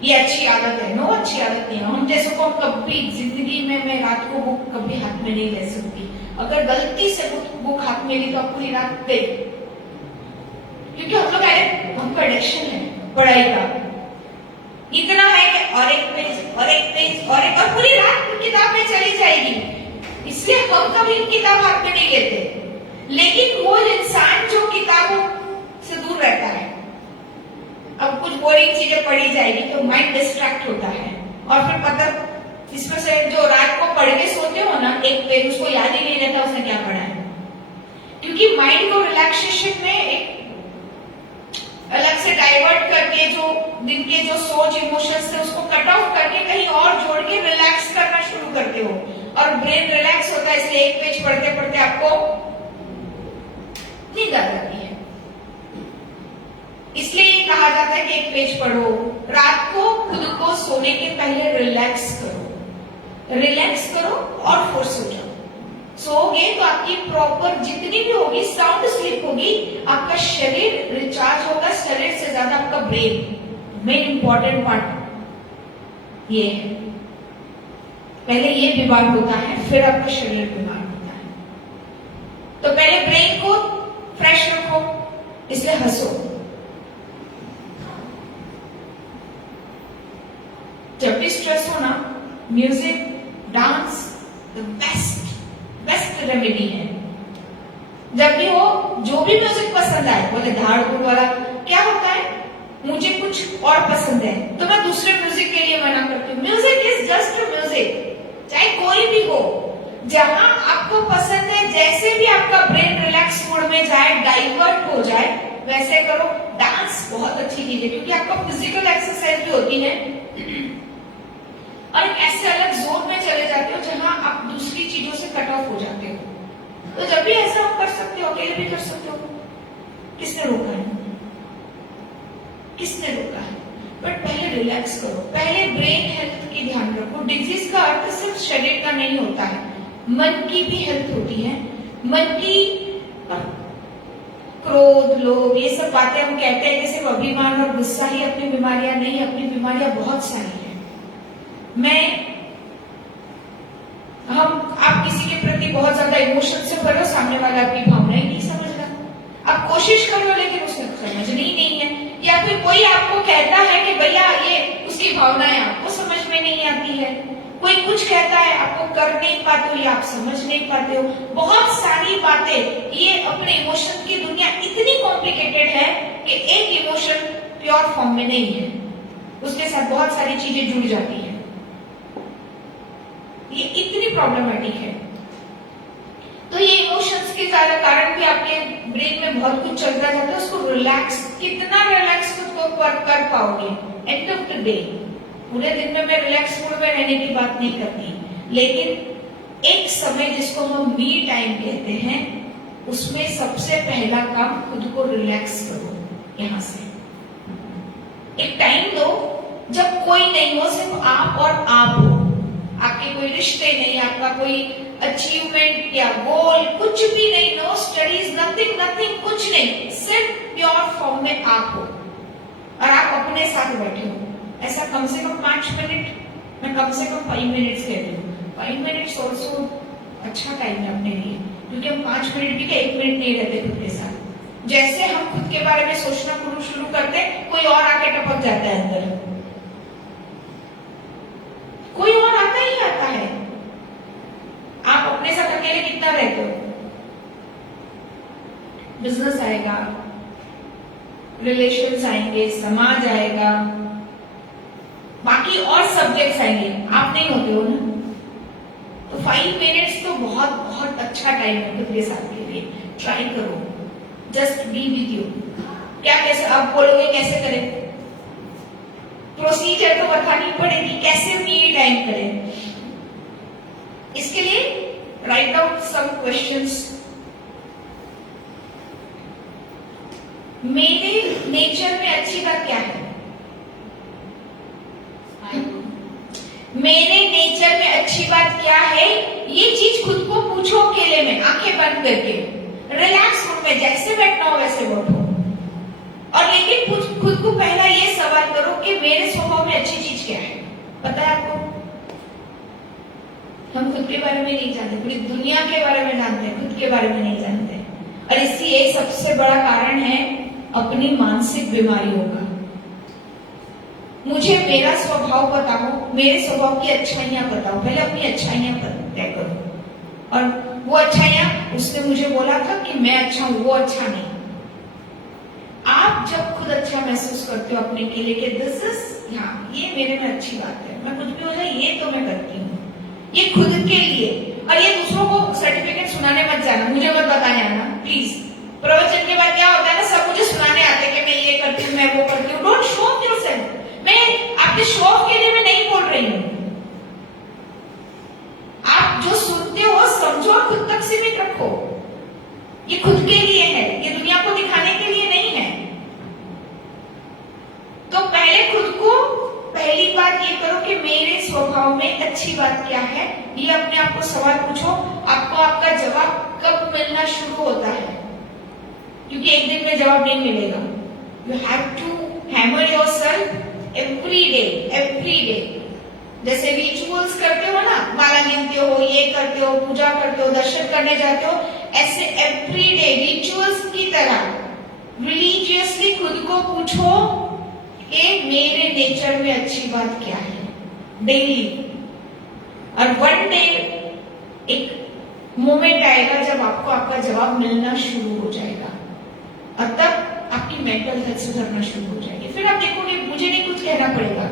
ये अच्छी आदत है? नो, अच्छी आदत नहीं है। हम जैसे को कभी जिंदगी में मैं रात को बुक कभी हाथ में नहीं ले सकती। अगर गलती से बुक हाथ में ली तो पूरी रात गई, क्योंकि हम लोग हमको एडिक्शन है पढ़ाई का, इतना है कि और एक पेज और एक पेज और एक, और पूरी रात किताब में चली जाएगी। इसलिए हम कभी किताब हाथ में नहीं लेते। लेकिन वो इंसान जो किताबों से दूर रहता है, अब कुछ बोरिंग चीजें पढ़ी जाएगी तो माइंड डिस्ट्रैक्ट होता है, और फिर पता इसमें से जो रात को पढ़ के सोते हो ना एक पेज, उसको याद ही नहीं रहता उसने क्या पढ़ा है, क्योंकि माइंड को रिलैक्सेशन में एक अलग से डाइवर्ट करके जो दिन के जो सोच इमोशंस थे उसको कट ऑफ करके कहीं और जोड़ के रिलैक्स करना शुरू करते हो, और ब्रेन रिलैक्स होता है। इसलिए एक पेज पढ़ते पढ़ते आपको नींद आ जाती है। इसलिए ये कहा जाता है कि एक पेज पढ़ो, रात को खुद को सोने के पहले रिलैक्स करो और फिर सो जाओ। सोओगे तो आपकी प्रॉपर जितनी भी होगी साउंड स्लीप होगी, आपका शरीर रिचार्ज होगा, शरीर से ज्यादा आपका ब्रेन। मेन इंपॉर्टेंट पार्ट ये है, पहले ये बीमार होता है फिर आपका शरीर बीमार होता है। तो पहले ब्रेन को फ्रेश रखो, इसलिए हंसो। जब भी स्ट्रेस हो ना, music, dance the best remedy है। जब भी हो, जो भी म्यूजिक पसंद आए, बोले धाड़पुर वाला क्या होता है, मुझे कुछ और पसंद है तो मैं दूसरे म्यूजिक के लिए मना करती हूँ। म्यूजिक इज जस्ट म्यूजिक, चाहे कोई भी हो, जहां आपको पसंद है, जैसे भी आपका ब्रेन रिलैक्स मोड में जाए, डाइवर्ट हो जाए, वैसे करो। डांस बहुत अच्छी चीज है, क्योंकि आपका फिजिकल एक्सरसाइज भी होती है और एक ऐसे अलग जोन में चले जाते हो जहां आप दूसरी चीजों से कट ऑफ हो जाते हो। तो जब भी ऐसा आप कर सकते हो, अकेले भी कर सकते हो। किसने रोका है? किसने रोका है? बट पहले रिलैक्स करो, पहले ब्रेन हेल्थ की ध्यान रखो। डिजीज का अर्थ सिर्फ शरीर का नहीं होता है, मन की भी हेल्थ होती है। मन की क्रोध, लोभ, ये सब बातें हम कहते हैं कि सिर्फ अभिमान और गुस्सा ही अपनी बीमारियां नहीं, अपनी बीमारियां बहुत सारी है। आप किसी के प्रति बहुत ज्यादा इमोशन से भरो, सामने वाला आपकी भावनाएं नहीं समझ रहा। आप कोशिश कर लो लेकिन उसने समझनी ही नहीं है। या फिर कोई आपको कहता है कि भैया ये उसकी भावनाएं आपको समझ में नहीं आती है, कोई कुछ कहता है आपको कर नहीं पाते हो या आप समझ नहीं पाते हो। बहुत सारी बातें, ये अपने इमोशन की दुनिया इतनी कॉम्प्लिकेटेड है कि एक इमोशन प्योर फॉर्म में नहीं है, उसके साथ बहुत सारी चीजें जुड़ जाती है। ये इतनी प्रॉब्लमेटिक है। तो ये इमोशंस के कारण भी आपके ब्रेन में बहुत कुछ चलता जाता है, उसको रिलैक्स, कितना रिलैक्स खुद को कर पाओगे। एंड ऑफ द डे पूरे दिन में मैं रिलैक्स मूड में रहने की बात नहीं करती, लेकिन एक समय जिसको हम मी टाइम कहते हैं, उसमें सबसे पहला काम खुद को रिलैक्स करो। यहां से एक टाइम दो जब कोई नहीं हो, सिर्फ आप और आप हो, आपके कोई रिश्ते नहीं, आपका कोई अचीवमेंट या गोल कुछ भी नहीं, नो स्टडीज, नथिंग, कुछ नहीं, सिर्फ प्योर फॉर्म में आप हो और आप अपने साथ बैठे हो। ऐसा कम से कम 5 मिनट, मैं कम से कम 5 मिनट्स कहती हूँ। 5 मिनट्स ऑल्सो अच्छा टाइम है अपने लिए, क्योंकि हम 5 मिनट भी 1 मिनट नहीं रहते खुद के साथ। जैसे हम खुद के बारे में सोचना शुरू करते, कोई और आके टपक जाता है अंदर, कोई और आता ही आता है। आप अपने साथ अकेले कितना रहते हो? बिजनेस आएगा, रिलेशंस आएंगे, समाज आएगा, बाकी और सब्जेक्ट्स आएंगे, आप नहीं होते हो ना। तो 5 मिनट्स तो बहुत बहुत अच्छा टाइम है खुद के साथ के लिए। ट्राई करो, जस्ट बी विद यू। क्या कैसे आप बोलोगे कैसे करें? प्रोसीजर तो बतानी पड़ेगी, कैसे मी टाइम करें। इसके लिए राइट आउट सम क्वेश्चंस। मेरे नेचर में अच्छी बात क्या है? मेरे नेचर में अच्छी बात क्या है? ये चीज खुद को पूछो अकेले में, आंखें बंद करके, रिलैक्स मूड में, जैसे बैठना हो वैसे बैठो। और लेकिन खुद को पहला ये सवाल करो कि मेरे स्वभाव में अच्छी चीज क्या है? पता है आपको? हम खुद के बारे में नहीं जानते, पूरी दुनिया के बारे में जानते हैं, खुद के बारे में नहीं जानते। और इसकी एक सबसे बड़ा कारण है अपनी मानसिक बीमारियों का। मुझे मेरा स्वभाव बताओ, मेरे स्वभाव की अच्छाइयां बताओ, पहले अपनी अच्छाइयां तय करो। और वो अच्छाइयां, उसने मुझे बोला था कि मैं अच्छा हूं, वो अच्छा नहीं। आप जब खुद अच्छा महसूस करते हो अपने के लिए कि दिस इज, हाँ ये मेरे में अच्छी बात है, मैं कुछ भी हो जाए ये तो मैं करती हूँ, ये खुद के लिए। और ये दूसरों को सर्टिफिकेट सुनाने मत जाना, मुझे मत बताने आना प्लीज। प्रवचन के बाद क्या होता है ना, सब मुझे सुनाने आते हैं कि मैं ये करती हूँ, मैं वो करती हूँ। Don't show off yourself. मैं आपके शो ऑफ के लिए मैं नहीं बोल रही हूँ। आप जो सुनते हो समझो और खुद तक सीमित रखो। ये खुद के लिए है, ये दुनिया को दिखाने के लिए नहीं है। तो पहले खुद को पहली बात ये करो कि मेरे स्वभाव में अच्छी बात क्या है। ये अपने आप को सवाल पूछो। आपको आपका जवाब कब मिलना शुरू होता है? क्योंकि एक दिन में जवाब नहीं मिलेगा। You have to hammer yourself every day. जैसे रिचुअल्स करते हो ना, माला गिनते हो, ये करते हो, पूजा करते हो, दर्शन करने जाते हो, ऐसे एवरी डे रिचुअल्स की तरह रिलीजियसली खुद को पूछो कि मेरे नेचर में अच्छी बात क्या है, डेली। और वन डे एक मोमेंट आएगा जब आपको आपका जवाब मिलना शुरू हो जाएगा, और तब आपकी मेंटल हेल्थ सुधरना शुरू हो जाएगी। फिर आप देखोगे मुझे नहीं कुछ कहना पड़ेगा,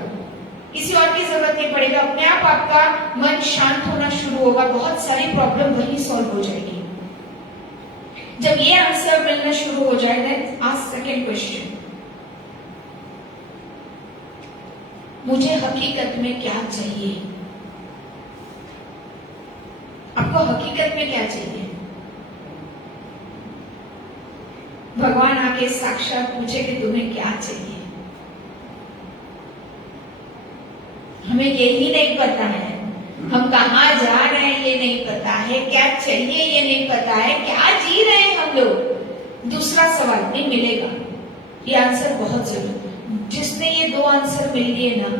किसी और की जरूरत नहीं पड़ेगा, अपने आप आपका मन शांत होना शुरू होगा, बहुत सारी प्रॉब्लम वहीं सॉल्व हो जाएगी। जब ये आंसर मिलना शुरू हो जाएगा, आस्क सेकंड क्वेश्चन, मुझे हकीकत में क्या चाहिए? आपको हकीकत में क्या चाहिए? भगवान आके साक्षात पूछे कि तुम्हें क्या चाहिए। हमें यही नहीं पता है, हम कहाँ जा रहे हैं ये नहीं पता है, क्या चाहिए ये नहीं पता है, क्या जी रहे हैं हम लोग। दूसरा सवाल नहीं मिलेगा, ये आंसर बहुत जरूरी। जिसने ये दो आंसर मिल लिए ना,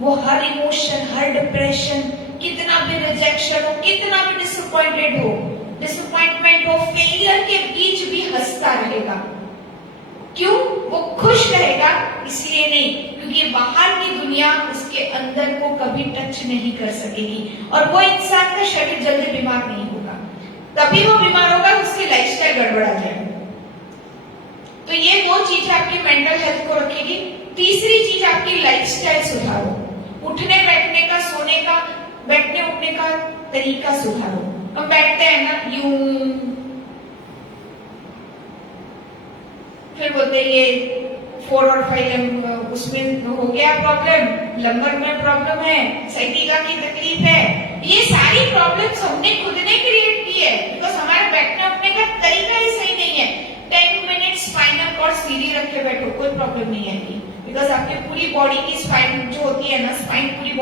वो हर इमोशन, हर डिप्रेशन, कितना भी रिजेक्शन हो, कितना भी डिसअपॉइंटेड हो, डिसअपॉइंटमेंट हो, फेलियर के बीच भी हंसता रहेगा। क्यों? वो खुश रहेगा, इसलिए नहीं क्योंकि बाहर की दुनिया उसके अंदर को कभी टच नहीं कर सकेगी और वो इंसान का शरीर जल्दी बीमार नहीं होगा। तभी वो बीमार होगा उसकी लाइफस्टाइल गड़बड़ा जाए। तो ये वो चीज आपकी मेंटल हेल्थ को रखेगी। तीसरी चीज आपकी लाइफस्टाइल सुधारो, उठने बैठने का, सोने का, बैठने उठने का तरीका सुधारो। हम बैठते हैं ना यूं, फिर बोलते ये 4 और 5 उसमें हो गया प्रॉब्लम, लंबर में प्रॉब्लम है, साइटिका की तकलीफ है। ये सारी प्रॉब्लम्स हमने खुद ने क्रिएट की है बिकॉज हमारा बैठने उठने का तरीका ही सही नहीं है। 10 मिनट स्पाइनल कॉर्ड सीधी रख के बैठो, कोई प्रॉब्लम नहीं आएगी बिकॉज आपकी पूरी बॉडी की स्पाइन जो होती है ना, स्पाइन पूरी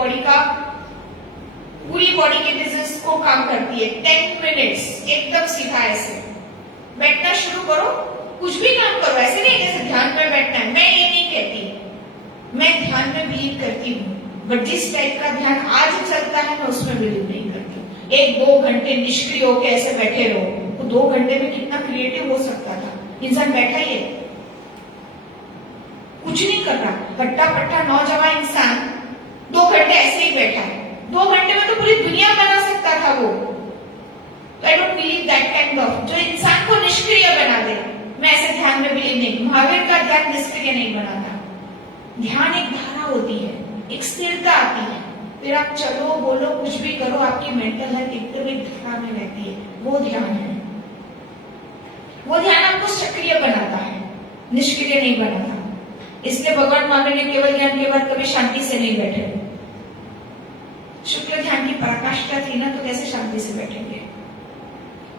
बॉडी के डिजीज को काम करती है। 10 मिनट्स एकदम सीधा ऐसे बैठना शुरू करो, कुछ भी काम करो। ऐसे नहीं जैसे ध्यान में बैठना है, मैं ये नहीं कहती, मैं ध्यान में बिलीव करती हूँ बट जिस टाइप का ध्यान आज चलता है मैं उसमें बिलीव नहीं करती। 1-2 घंटे निष्क्रिय होकर ऐसे बैठे रहो, तो 2 घंटे में कितना क्रिएटिव हो सकता था। इंसान बैठा ही है, कुछ नहीं कर रहा, हट्टा कट्टा नौजवान इंसान 2 घंटे ऐसे ही बैठा है। 2 घंटे में तो पूरी दुनिया बना सकता था वो। I don't believe that kind of जो इंसान को निष्क्रिय बना दे। मैं ऐसे ध्यान में बिलीव नहीं। महावीर का ध्यान निष्क्रिय नहीं बनाता। ध्यान एक धारा होती है, एक स्थिरता आती है, फिर आप चलो बोलो कुछ भी करो, आपकी मेंटल हेल्थ एकदम एक धारा में रहती है। वो ध्यान है, वो ध्यान आपको सक्रिय बनाता है, निष्क्रिय नहीं बनाता। इसलिए भगवान महावीर ने केवल ज्ञान के बाद कभी शांति से नहीं बैठे। शुक्ल ध्यान की पराकाष्ठा थी ना, तो कैसे शांति से बैठेंगे।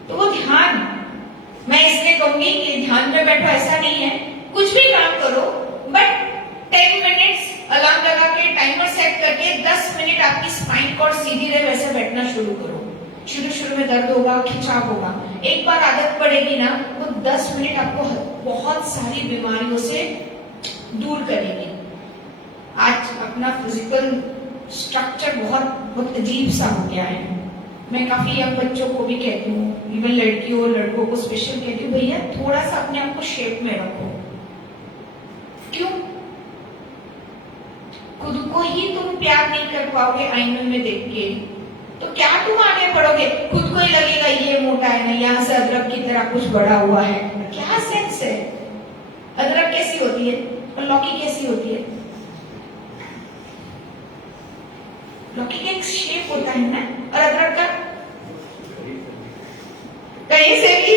तो वो ध्यान, मैं इसलिए कहूंगी कि ध्यान में बैठो ऐसा नहीं है, कुछ भी काम करो बट 10 मिनट्स अलार्म लगा के टाइमर सेट करके 10 मिनट आपकी स्पाइन कॉर्ड सीधी रहे वैसे बैठना शुरू करो। शुरू में दर्द होगा, खिंचाव होगा, एक बार आदत पड़ेगी ना, वो 10 मिनट आपको बहुत सारी बीमारियों से दूर करेगी। आज अपना फिजिकल स्ट्रक्चर बहुत अजीब सा हो गया है। मैं काफी यंग बच्चों को भी कहती हूँ, इवन लड़कियों और लड़कों को स्पेशल कहती हूँ, भैया थोड़ा सा अपने आप को शेप में रखो। क्यों? खुद को ही तुम प्यार नहीं कर पाओगे आईने में देख के, तो क्या तुम आगे बढ़ोगे? खुद को ही लगेगा ये मोटा है ना, यहाँ से अदरक की तरह कुछ बड़ा हुआ है। क्या सेंस है? अदरक कैसी होती है और लौकी कैसी होती है? लौकी का एक शेप होता है ना, और अदरक का कहीं से भी।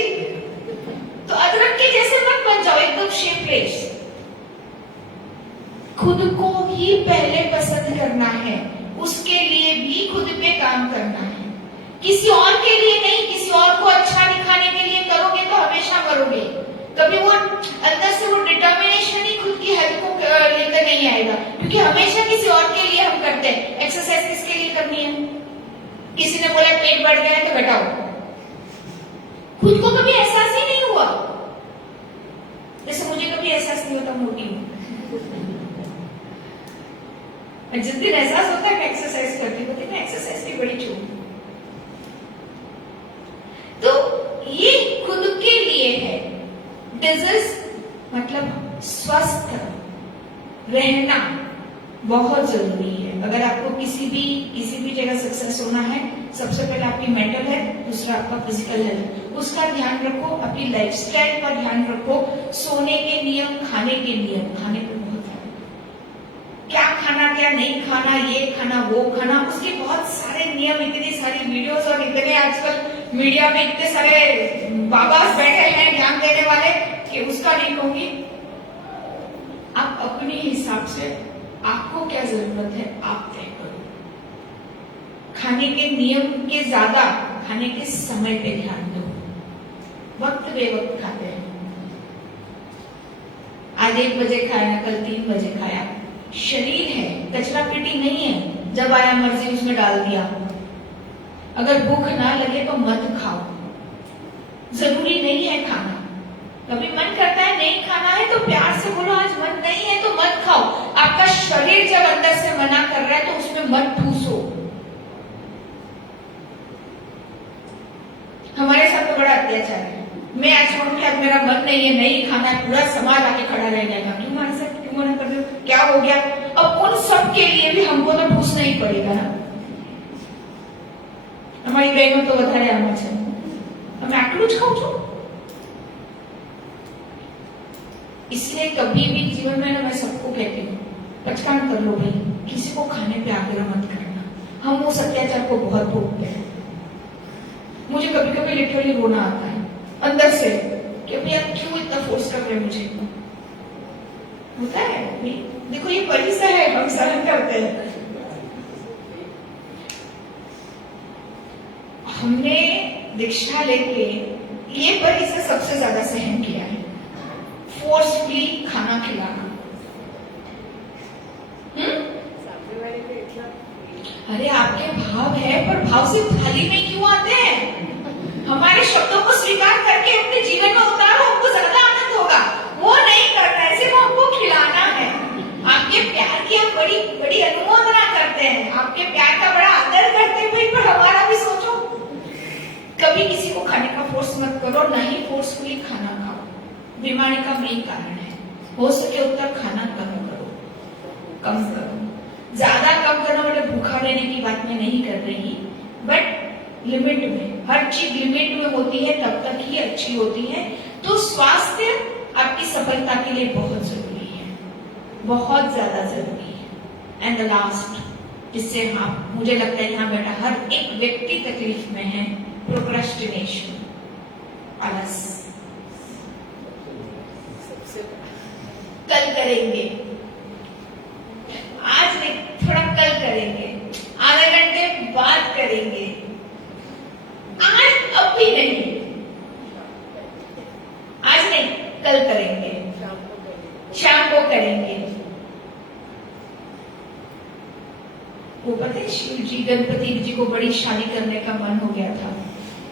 तो अदरक के जैसे मत बन जाओ, एकदम शेपलेस। खुद को ही पहले पसंद करना है, उसके लिए भी खुद पे काम करना है, किसी और के लिए नहीं। किसी और को अच्छा दिखाने के लिए करोगे तो हमेशा मरोगे। कभी वो अंदर से वो डिटर्मिनेशन ही खुद की हेल्थ को लेकर नहीं आएगा, क्योंकि हमेशा किसी और के लिए हम करते हैं। एक्सरसाइज किसके लिए करनी है? किसी ने बोला पेट बढ़ गया है तो घटाओ, खुद को कभी एहसास ही नहीं हुआ। जैसे मुझे कभी एहसास नहीं होता मोटी हूं, जिस दिन एहसास होता है मैं एक्सरसाइज करती हूँ, मैं एक्सरसाइज की बड़ी चूक। तो ये खुद के लिए है। डिजीज मतलब स्वस्थ रहना बहुत जरूरी है। अगर आपको किसी भी जगह सक्सेस होना है, सबसे पहले आपकी मेंटल हेल्थ, दूसरा आपका फिजिकल हेल्थ, उसका ध्यान रखो। अपनी लाइफस्टाइल का ध्यान रखो। सोने के नियम, खाने के नियम, खाने पे बहुत ध्यान, क्या खाना क्या नहीं खाना, ये खाना वो खाना, उसके बहुत सारे नियम, इतनी सारी वीडियोस और इतने आजकल मीडिया में इतने सारे बाबा बैठे हैं ज्ञान देने वाले कि उसका नहीं कहूंगी। आप अपने हिसाब से आपको क्या जरूरत है आप तय करो। खाने के नियम के ज्यादा खाने के समय पे ध्यान दो। वक्त बेवक्त खाते हैं, आज 1 बजे खाया, कल 3 बजे खाया। शरीर है, कचरा पेटी नहीं है, जब आया मर्जी उसमें डाल दिया। अगर भूख ना लगे तो मत खाओ, जरूरी नहीं है खाना। कभी मन करता है नहीं खाना है तो प्यार से बोलो आज मन नहीं है तो मत खाओ। आपका शरीर जब अंदर से मना कर रहा है तो उसमें मत ठूसो। हमारे साथ तो बड़ा अत्याचार है। मैं आज छोड़ के, आज मेरा मन नहीं है, नहीं खाना है, पूरा समाज आके खड़ा रह जाएगा। क्यों हमारे साथ क्यों मना कर रहे हो? हो गया। अब उन सब के लिए भी हमको तो पूछना ही पड़ेगा ना। हमारी बहनों तो વધારે આમાં છે, અમે આટલું જ ખાઉં છું। इसलिए कभी भी जीवन में ना मैं सबको कहती हूँ, पचकान कर लो भाई, किसी को खाने पे आग्रह मत करना। हम उस अत्याचार को बहुत भोगते हैं। मुझे कभी कभी लिटरली रोना आता है अंदर से कि अभी आप क्यों इतना फोर्स कर रहे हैं मुझे। होता है देखो, ये परिसर है, हम सहन करते हैं। हमने दीक्षा लेके ये परिसर सबसे ज्यादा सहन किया है, फोर्सफुली खाना खिलाना। अरे आपके भाव है, पर भाव से थाली में क्यों आते हैं? हमारे शब्दों को स्वीकार करके अपने जीवन में उतारो, हमको ज्यादा आनंद होगा। वो नहीं करना है, सिर्फ हमको खिलाना है। आपके प्यार की हम बड़ी बड़ी अनुमोदना करते हैं, आपके प्यार का बड़ा आदर करते हैं भाई, पर हमारा भी सोचो। कभी किसी को खाने का फोर्स मत करो, ना ही फोर्सफुली खाना खाओ। बीमारी का मेन कारण है। हो सके उतना खाना कम करो, कम करो। ज्यादा कम करना मतलब भूखा रहने की बात मैं नहीं कर रही, बट लिमिट में। हर चीज लिमिट में होती है, तब तक ही अच्छी होती है। तो स्वास्थ्य आपकी सफलता के लिए बहुत जरूरी है, बहुत ज्यादा जरूरी है। एंड द लास्ट, जिससे हाँ मुझे लगता है यहाँ बैठा हर एक व्यक्ति तकलीफ में है, प्रोक्रेस्टिनेशन, आलस। कल करेंगे, आज नहीं, थोड़ा कल करेंगे, आधे घंटे बाद करेंगे, आज अब भी नहीं, आज नहीं कल करेंगे, शाम को करेंगे। वो पता है शिव जी, गणपति जी को बड़ी शादी करने का मन हो गया था,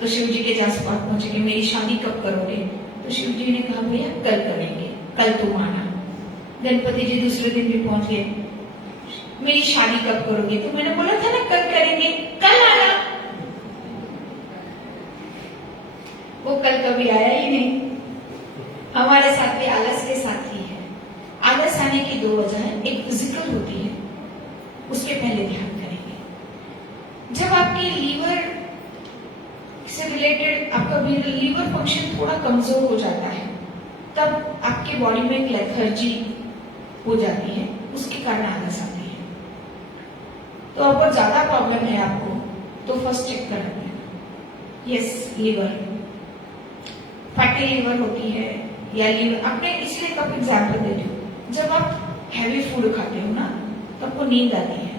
तो शिव जी के पास पहुंचे कि मेरी शादी कब करोगे? तो शिव जी ने कहा भैया कल करेंगे, कल तुम आना। गणपति जी दूसरे दिन भी पहुंच गए, मेरी शादी कब करोगे? तो मैंने बोला था ना कल करेंगे, कल आना। वो कल कभी आया ही नहीं। हमारे साथ भी आलस के साथ ही है। आलस आने की दो वजह है, एक फिजिकल होती है, उसके पहले ध्यान करेंगे। जब आपके लीवर से रिलेटेड आपका लीवर फंक्शन थोड़ा कमजोर हो जाता है, तब आपके बॉडी में एक लेथर्जी हो जाती है, उसके कारण आलस आती है। तो अगर ज्यादा प्रॉब्लम है आपको, तो फर्स्ट चेक करना पड़ेगा। यस, लीवर, फैटी लीवर होती है या लीवर, आपने इसलिए कब एग्जाम्पल देती हूँ, जब आप हैवी फूड खाते हो ना, तो आपको नींद आती है।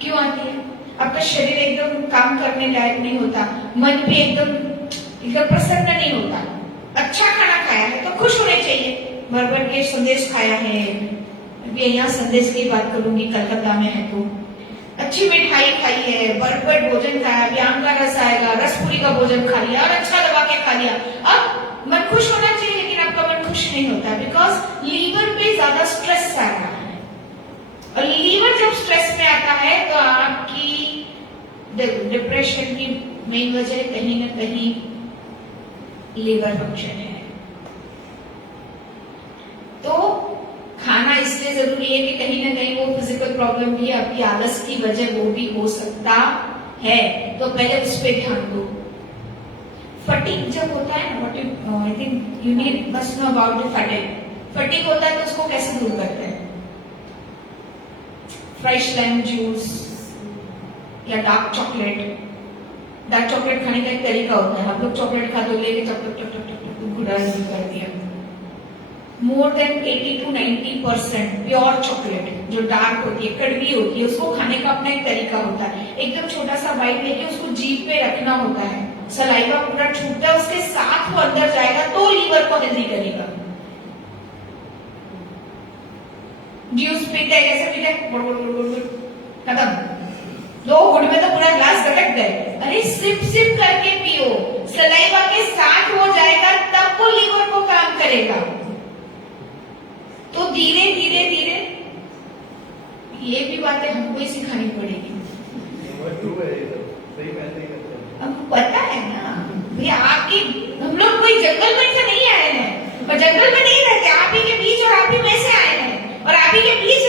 क्यों आती है? आपका शरीर एकदम काम करने लायक नहीं होता, मन भी एकदम प्रसन्न नहीं होता। अच्छा खाना खाया है तो खुश होने चाहिए। बरबर के संदेश खाया है, यहाँ संदेश की बात करूंगी, कलकत्ता में है तो अच्छी मिठाई खाई है, बरबर भोजन खाया, आम का रस आएगा, रसपुरी का भोजन खा लिया और अच्छा दबा के खा लिया। अब मन खुश होना चाहिए, लेकिन आपका मन खुश नहीं होता, बिकॉज लीवर पे ज्यादा स्ट्रेस आ रहा है। और लीवर जब स्ट्रेस में आता है तो आपकी डिप्रेशन की मेन वजह कहीं ना कहीं लीवर फंक्शन है। तो खाना इसलिए जरूरी है कि कहीं ना कहीं वो फिजिकल प्रॉब्लम भी आपकी आलस की वजह वो भी हो सकता है, तो पहले उस पर ध्यान दो। फटीग जब होता है, I think you need must know about the fatigue. Fatigue होता है तो उसको कैसे दूर करते हैं? फ्रेश लेमन जूस या डार्क चॉकलेट। डार्क चॉकलेट खाने का एक तरीका होता है, आप लोग चॉकलेट खा दो, लेके चप चप चप चप घुड़ा कर दिया। More than 80 to 90% pure chocolate जो डार्क होती है, कड़वी होती है, उसको खाने का अपना एक तरीका होता है। एकदम छोटा सा बाइट लेके उसको जीभ पे रखना होता है, सलाइवा पूरा छूटता है, उसके साथ वो अंदर जाएगा तो लीवर को हेल्दी करेगा। जूस पीते हैं, कैसे पीते हैं? खत्म, 2 घुट में तो पूरा ग्लास गटक गए। अरे सिप सिप करके पियो, सलाइवा के साथ वो जाएगा, तब वो लीवर को काम करेगा। तो धीरे धीरे धीरे ये भी बातें हमको ही सिखानी पड़ेगी। हमको पता है ना भैया, आपकी हम लोग कोई जंगल में से नहीं आए हैं, और जंगल में नहीं रहते, आप ही के बीच और आप ही में से आए हैं, और आप ही के बीच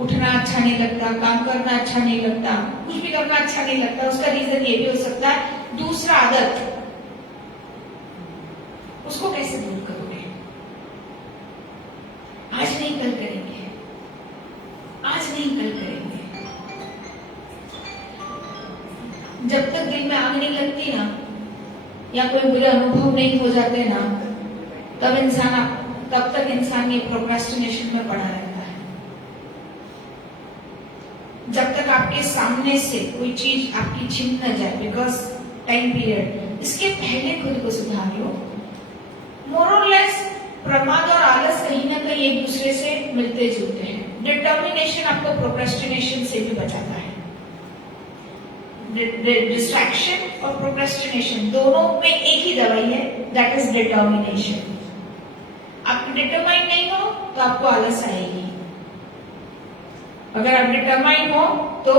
उठना अच्छा नहीं लगता, काम करना अच्छा नहीं लगता, कुछ भी करना अच्छा नहीं लगता, उसका रीजन ये भी हो सकता है दूसरा आदत। उसको कैसे दूर करोगे? आज नहीं कल करेंगे, आज नहीं कल करेंगे। जब तक दिल में आग नहीं लगती ना, या कोई बुरे अनुभव नहीं हो जाते ना, तब तक इंसान ये प्रोक्रेस्टिनेशन में पड़ा रहता है। जब तक आपके सामने से कोई चीज आपकी छिन न जाए, बिकॉज टाइम पीरियड, इसके पहले खुद को सुधार लो। मोर और लेस प्रमाद और आलस कहीं ना कहीं एक दूसरे से मिलते जुलते हैं। डिटर्मिनेशन आपको प्रोक्रेस्टिनेशन से भी बचाता है। डिस्ट्रैक्शन और प्रोक्रेस्टिनेशन दोनों में एक ही दवाई है, दैट इज डिटर्मिनेशन। आप डिटरमाइन नहीं हो तो आपको आलस आएगी, अगर आप डिटरमाइन हो तो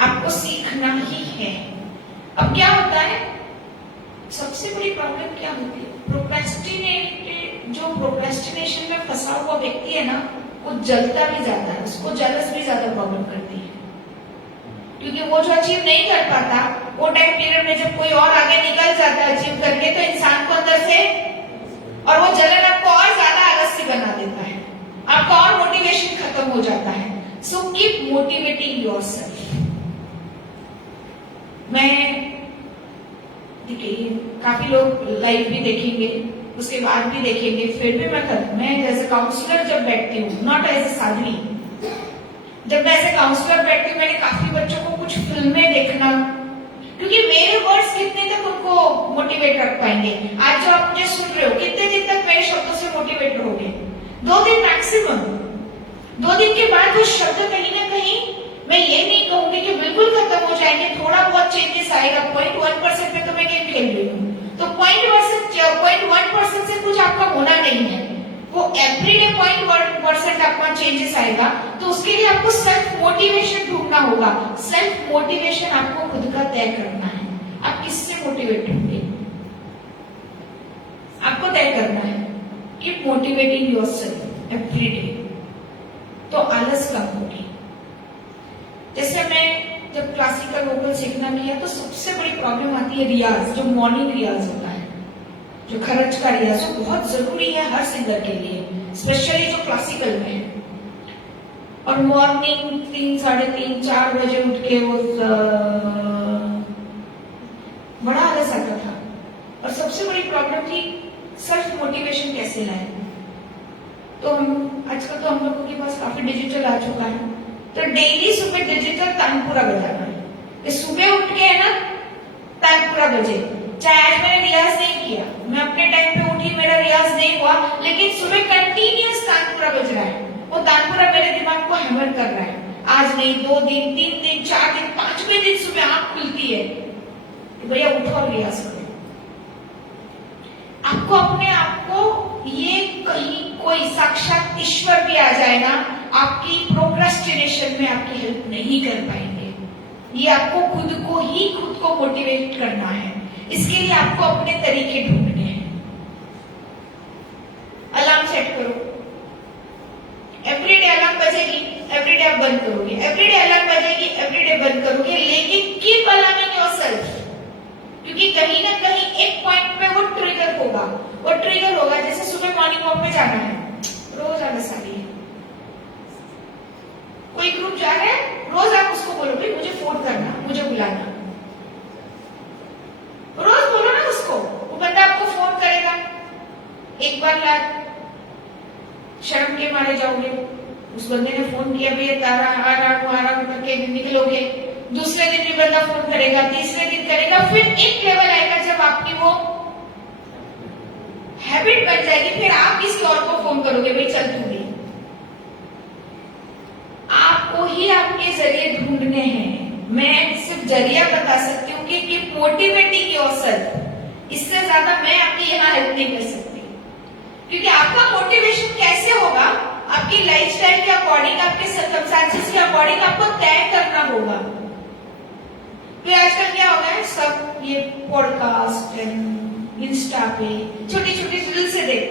आपको सीखना ही है। अब क्या होता है, सबसे बड़ी प्रॉब्लम क्या होती है, जो प्रोक्रेस्टिनेशन में फंसा हुआ व्यक्ति है ना, वो जलता भी ज्यादा है, उसको जलस भी ज्यादा प्रॉब्लम करती है। क्योंकि वो जो अचीव नहीं कर पाता, वो टाइम पीरियड में जब कोई और आगे निकल जाता है अचीव करके, तो इंसान को अंदर से, और वो जलन आपको और ज्यादा आलसी बना देता है, आपका और मोटिवेशन खत्म हो जाता है। So keep motivating yourself. मैं देखिए, काफी लोग लाइव भी देखेंगे, उसके बाद भी देखेंगे, फिर भी मैं एज ए काउंसलर जब बैठती हूँ, नॉट एज ए साधवी, जब मैं एज ए काउंसलर बैठती हूँ, मैंने काफी बच्चों को कुछ फिल्में देखना, क्योंकि मेरे वर्ड्स कितने तक उनको मोटिवेट रख पाएंगे। आज जो आप मुझे सुन रहे हो, कितने दिन तक मेरे शब्दों से मोटिवेट रहोगे? 2 दिन मैक्सिमम। 2 दिन के बाद वो शब्द कहीं ना कहीं, मैं ये नहीं कहूंगी कि बिल्कुल खत्म हो जाएंगे, थोड़ा बहुत चेंजेस आएगा। 0.1% पे तो मैं गेम खेल रही हूँ, तो 0.1% से कुछ आपका होना नहीं है। वो एवरीडे 0.1% आपका चेंजेस आएगा, तो उसके लिए आपको सेल्फ मोटिवेशन ढूंढना होगा। सेल्फ मोटिवेशन आपको खुद का तय करना है। आप किससे मोटिवेट होंगे, आपको तय करना है। कीप मोटिवेटिंग योरसेल्फ एवरीडे, तो आलस कम होगी। जैसे मैं जब क्लासिकल वोकल सीखना किया, तो सबसे बड़ी प्रॉब्लम आती है रियाज, जो मॉर्निंग रियाज होता है, जो खरच का रियाज, वो बहुत जरूरी है हर सिंगर के लिए, स्पेशली जो क्लासिकल में है। और मॉर्निंग 3, 3:30, 4 बजे उठ के वो बड़ा आलस आता था। और सबसे बड़ी प्रॉब्लम थी सेल्फ मोटिवेशन कैसे लाए। तो आजकल तो हम लोगों के पास काफी डिजिटल आ चुका है, तो डेली सुबह डिजिटल तानपुरा बजाना है। सुबह उठ के है ना, तानपुरा बजे। चाहे आज मैंने रियाज नहीं किया, मैं अपने टाइम पे उठी, मेरा रियाज नहीं हुआ, लेकिन सुबह कंटिन्यूस तानपुरा बज रहा है। वो तानपुरा मेरे दिमाग को हैमर कर रहा है। आज नहीं, 2 दिन, 3 दिन, 4 दिन, 5वें दिन सुबह आंख खुलती है, तो भैया उठो और रियाज करो। आपको अपने आप को, ये कहीं कोई साक्षात ईश्वर भी आ जाए ना, आपकी प्रोक्रेस्टिनेशन में आपकी हेल्प नहीं कर पाएंगे। ये आपको खुद को मोटिवेट करना है। इसके लिए आपको अपने तरीके ढूंढने हैं। अलार्म सेट करो, एवरीडे अलार्म बजेगी, एवरीडे आप बंद करोगे, एवरीडे अलार्म बजेगी, एवरीडे बंद करोगे, लेकिन कीप अलार्मिंग योरसेल्फ, क्योंकि कहीं ना कहीं एक पॉइंट पे वो ट्रिगर होगा। जैसे सुबह मॉर्निंग वॉक पे जाना है, रोज आलस आ रही है, कोई ग्रुप जा रहा है, रोज आप उसको बोलोगे मुझे फोन करना, मुझे बुलाना, रोज बोलो ना उसको, वो बंदा आपको फोन करेगा। एक बार शर्म के मारे जाओगे, उस बंदे ने फोन किया, भैया तारा आ रहा हूं करके निकलोगे। दूसरे दिन भी बंदा फोन करेगा, तीसरे दिन करेगा, फिर एक लेवल आएगा जब आपकी वो हैबिट बन जाएगी, फिर आप किसी और को फोन करोगे, भाई चल तू भी। आपको ही आपके जरिए ढूंढने हैं। मैं सिर्फ जरिया बता सकती हूँ कि मोटिवेटिंग योरसेल्फ, इससे ज्यादा मैं आपकी यहाँ हेल्प नहीं कर सकती, क्योंकि आपका मोटिवेशन कैसे होगा, आपकी लाइफस्टाइल के अकॉर्डिंग, आपके सर्कमस्टेंसेस के अकॉर्डिंग आपको तय करना होगा। तो आजकल क्या होगा, सब ये पॉडकास्ट इंस्टा पे छोटी छोटी रील से देखते